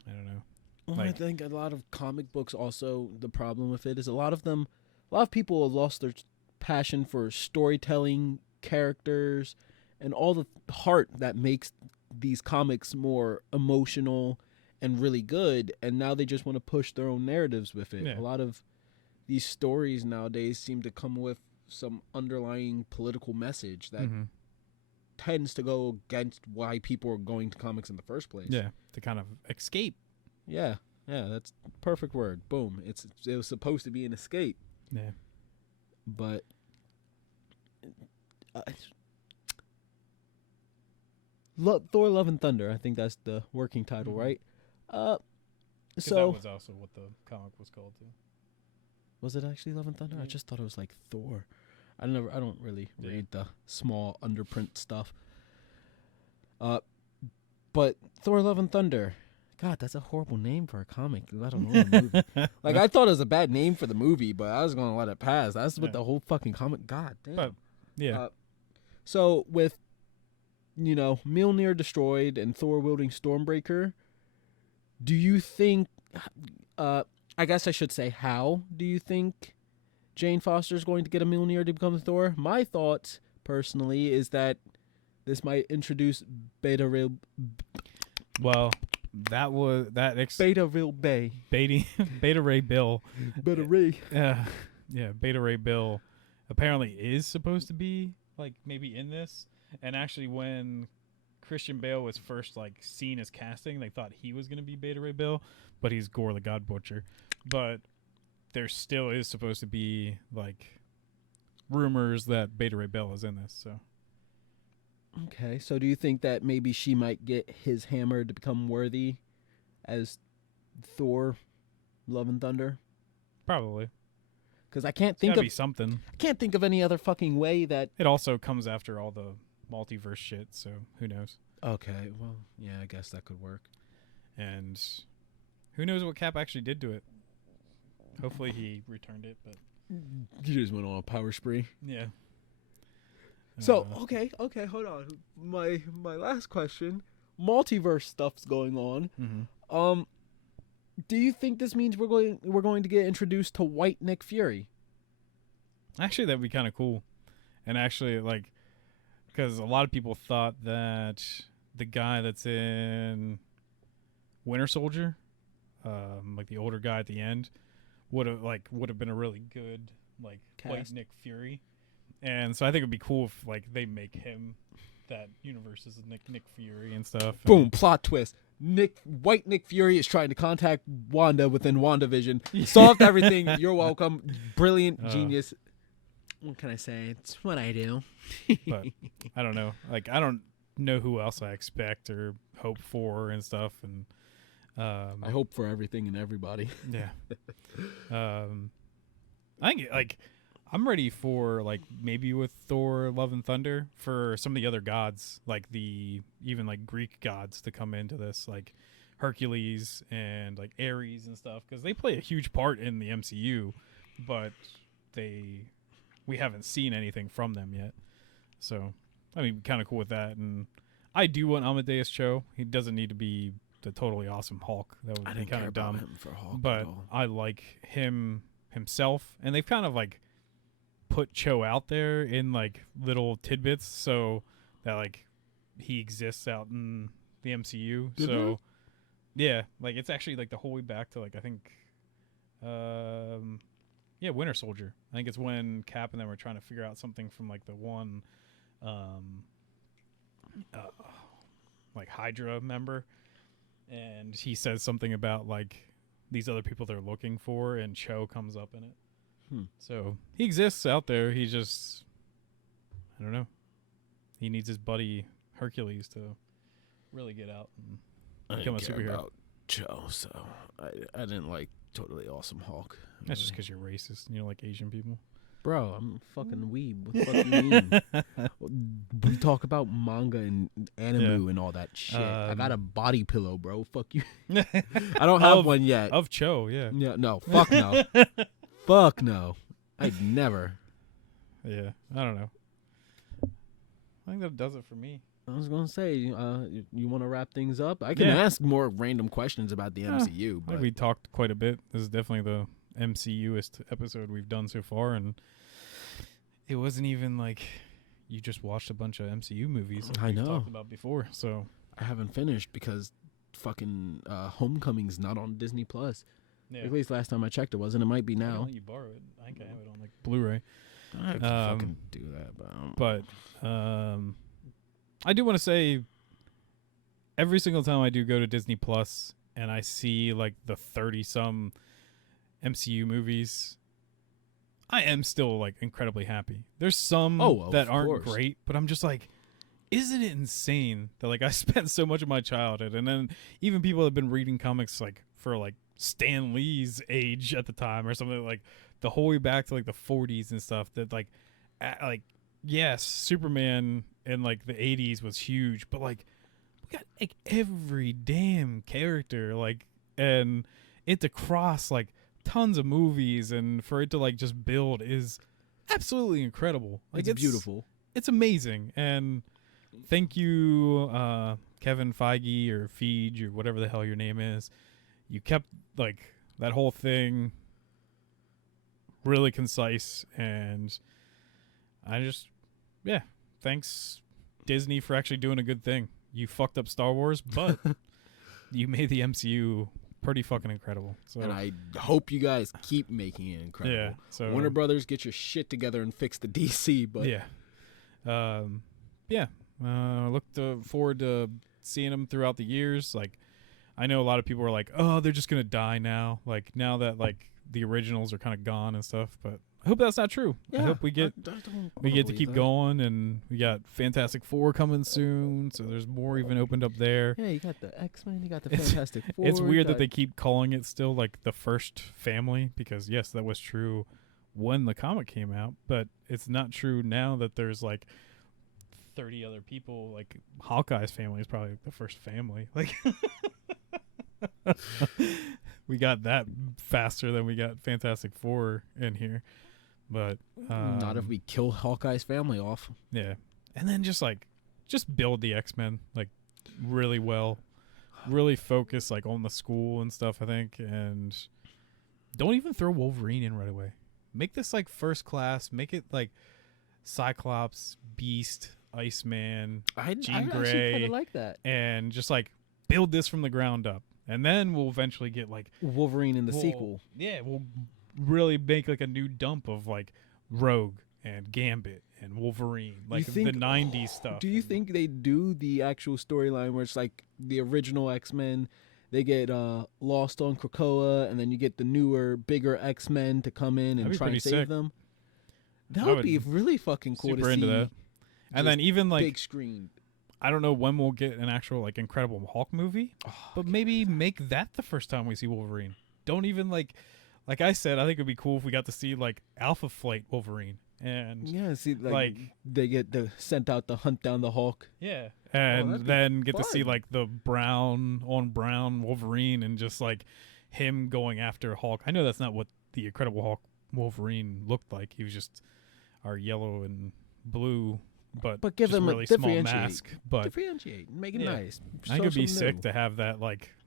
I don't know. Well, I think a lot of comic books also, the problem with it is a lot of people have lost their passion for storytelling, characters, and all the heart that makes these comics more emotional and really good, and now they just want to push their own narratives with it. Yeah. A lot of these stories nowadays seem to come with some underlying political message that tends to go against why people are going to comics in the first place. Yeah, to kind of escape. Yeah, that's the perfect word. Boom. It was supposed to be an escape. Yeah. But Thor: Love and Thunder, I think that's the working title, right? So that was also what the comic was called too. Was it actually Love and Thunder? I just thought it was like Thor. I don't really read the small underprint stuff. But Thor: Love and Thunder, God, that's a horrible name for a comic, let alone a movie. Like, I thought it was a bad name for the movie, but I was gonna let it pass. That's what the whole fucking comic. God damn. But yeah. So with Mjolnir destroyed and Thor wielding Stormbreaker, do you think? I guess I should say, how do you think Jane Foster is going to get a Mjolnir to become Thor? My thoughts, personally, is that this might introduce Beta Ray. Well, that was that Beta Ray Bay. Beta Ray Bill. Beta Ray. Yeah, Beta Ray Bill apparently is supposed to be like maybe in this. And actually, when Christian Bale was first like seen as casting, they thought he was going to be Beta Ray Bill, but he's Gore the God Butcher. But there still is supposed to be like rumors that Beta Ray Bill is in this. So okay, so do you think that maybe she might get his hammer to become worthy as Thor: Love and Thunder? Probably, because I can't think of be something. I can't think of any other fucking way that it also comes after all the multiverse shit. So who knows? Okay, well, yeah, I guess that could work. And who knows what Cap actually did to it? Hopefully he returned it, but you just went on a power spree. Yeah. So okay, hold on. My last question: multiverse stuff's going on. Mm-hmm. Do you think this means we're going to get introduced to White Nick Fury? Actually, that'd be kind of cool. And actually, like, because a lot of people thought that the guy that's in Winter Soldier, like the older guy at the end, would have been a really good like White Nick Fury. And so I think it'd be cool if like they make him that universe as Nick Fury and stuff. Boom, plot twist. White Nick Fury is trying to contact Wanda within WandaVision. Solved everything. You're welcome. Brilliant, genius. What can I say? It's what I do. But I don't know. Like, I don't know who else I expect or hope for and stuff. And I hope for everything and everybody. Yeah. I think like I'm ready for like maybe with Thor: Love and Thunder for some of the other gods, like even like Greek gods to come into this, like Hercules and like Ares and stuff, because they play a huge part in the MCU, but we haven't seen anything from them yet. So I mean, kind of cool with that. And I do want Amadeus Cho. He doesn't need to be the totally awesome Hulk. That would be kind of dumb. Him for Hulk but I like him himself, and they've kind of like put Cho out there in like little tidbits so that like he exists out in the MCU. Yeah, like it's actually like the whole way back to like I think Winter Soldier. I think it's when Cap and them were trying to figure out something from like the one like Hydra member, and he says something about like these other people they're looking for, and Cho comes up in it. So he exists out there. He just, I don't know. He needs his buddy Hercules to really get out and become a superhero. About Cho, so I didn't like Totally Awesome Hulk. That's just because you're racist and you don't like Asian people. Bro, I'm a fucking weeb. What the fuck you mean? We talk about manga and anime and all that shit. I got a body pillow, bro. Fuck you. I don't have one yet. Of Cho, yeah. Yeah, no. Fuck no. Fuck no. I'd never. Yeah, I don't know. I think that does it for me. I was gonna say, you want to wrap things up? I can ask more random questions about the MCU. I think we talked quite a bit. This is definitely the MCU-ist episode we've done so far, and it wasn't even like you just watched a bunch of MCU movies like we've talked about before. So I haven't finished because fucking Homecoming's not on Disney Plus. yeah. At least last time I checked, it wasn't. It might be I now. can let you borrow it. I think I have it on like Blu-ray. I can fucking do that, But I do want to say, every single time I do go to Disney Plus and I see like the 30-some MCU movies, I am still like incredibly happy. There's some that aren't great, but I'm just like, isn't it insane that like I spent so much of my childhood, and then even people that have been reading comics like for like Stan Lee's age at the time or something, like the whole way back to like the 40s and stuff, that like yes, Superman in like the 80s was huge, but like we got like every damn character, like, and it to cross like tons of movies, and for it to like just build is absolutely incredible. Like it's beautiful. It's amazing. And thank you, Kevin Feige or Feige or whatever the hell your name is. You kept like that whole thing really concise, and I just, thanks Disney for actually doing a good thing. You fucked up Star Wars, but you made the MCU pretty fucking incredible. So, and I hope you guys keep making it incredible. Yeah. So Warner Brothers, get your shit together and fix the DC. But look forward to seeing them throughout the years. Like, I know a lot of people are like, oh, they're just gonna die now. Like now that like the originals are kind of gone and stuff. But I hope that's not true. Yeah, I hope we get to keep going, and we got Fantastic Four coming soon, so there's more even opened up there. Yeah, you got the X-Men, you got the Fantastic Four. It's weird that they keep calling it still like the first family, because yes, that was true when the comic came out, but it's not true now that there's like 30 other people. Like Hawkeye's family is probably the first family. Like we got that faster than we got Fantastic Four in here. But not if we kill Hawkeye's family off. Yeah. And then just build the X-Men like really well. Really focus like on the school and stuff, I think, and don't even throw Wolverine in right away. Make this like first class, make it like Cyclops, Beast, Iceman, Jean Grey. I actually kind of like that. And just like build this from the ground up. And then we'll eventually get like Wolverine in the sequel. Yeah, we'll really make like a new dump of like Rogue and Gambit and Wolverine, like the 90s stuff. Do you think they do the actual storyline where it's like the original X-Men, they get lost on Krakoa, and then you get the newer, bigger X-Men to come in and try and save them? That would be really fucking cool to see. Super into that. And then even like big screen. I don't know when we'll get an actual like Incredible Hulk movie, but maybe make that the first time we see Wolverine. Don't even like I said, I think it'd be cool if we got to see like Alpha Flight Wolverine, and see like they get sent out to hunt down the Hulk. Yeah, and then get to see like the brown on brown Wolverine, and just like him going after Hulk. I know that's not what the Incredible Hulk Wolverine looked like. He was just our yellow and blue. But give him really a small mask. But differentiate, make it nice. I think it'd be sick to have that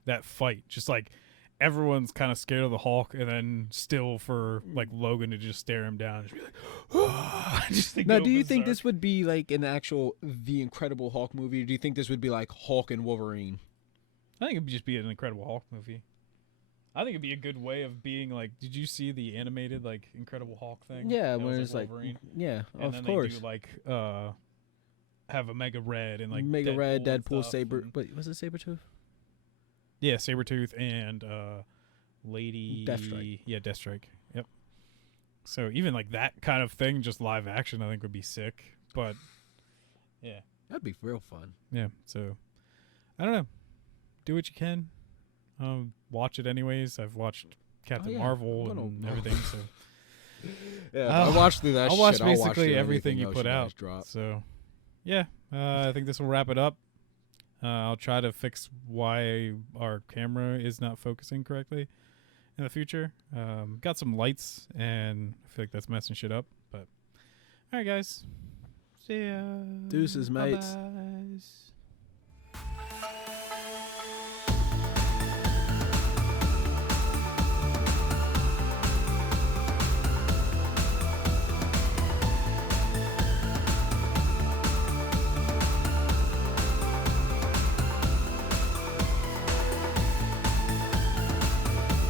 that fight. Just like everyone's kind of scared of the Hulk, and then still for like Logan to just stare him down and just be like, oh, now, do you think this would be like an actual The Incredible Hulk movie, or do you think this would be like Hulk and Wolverine? I think it'd just be an Incredible Hulk movie. I think it'd be a good way of being like, did you see the animated like Incredible Hulk thing? Yeah, where it's like yeah, and of then course. They do like have a Mega Red and like Mega Red, Deadpool, Saber. But was it Sabretooth? Yeah, Sabretooth and Lady Deathstrike. Yeah, Deathstrike. Yep. So even like that kind of thing, just live action, I think would be sick. But yeah, that'd be real fun. Yeah. So I don't know. Do what you can. Watch it anyways. I've watched Captain Marvel and everything. So Yeah, I watched through that I'll shit. watch I'll watch basically through everything you else put guys out. drop. So, yeah, I think this will wrap it up. I'll try to fix why our camera is not focusing correctly in the future. Got some lights, and I feel like that's messing shit up. But all right, guys. See ya. Deuces, mates. Bye-bye.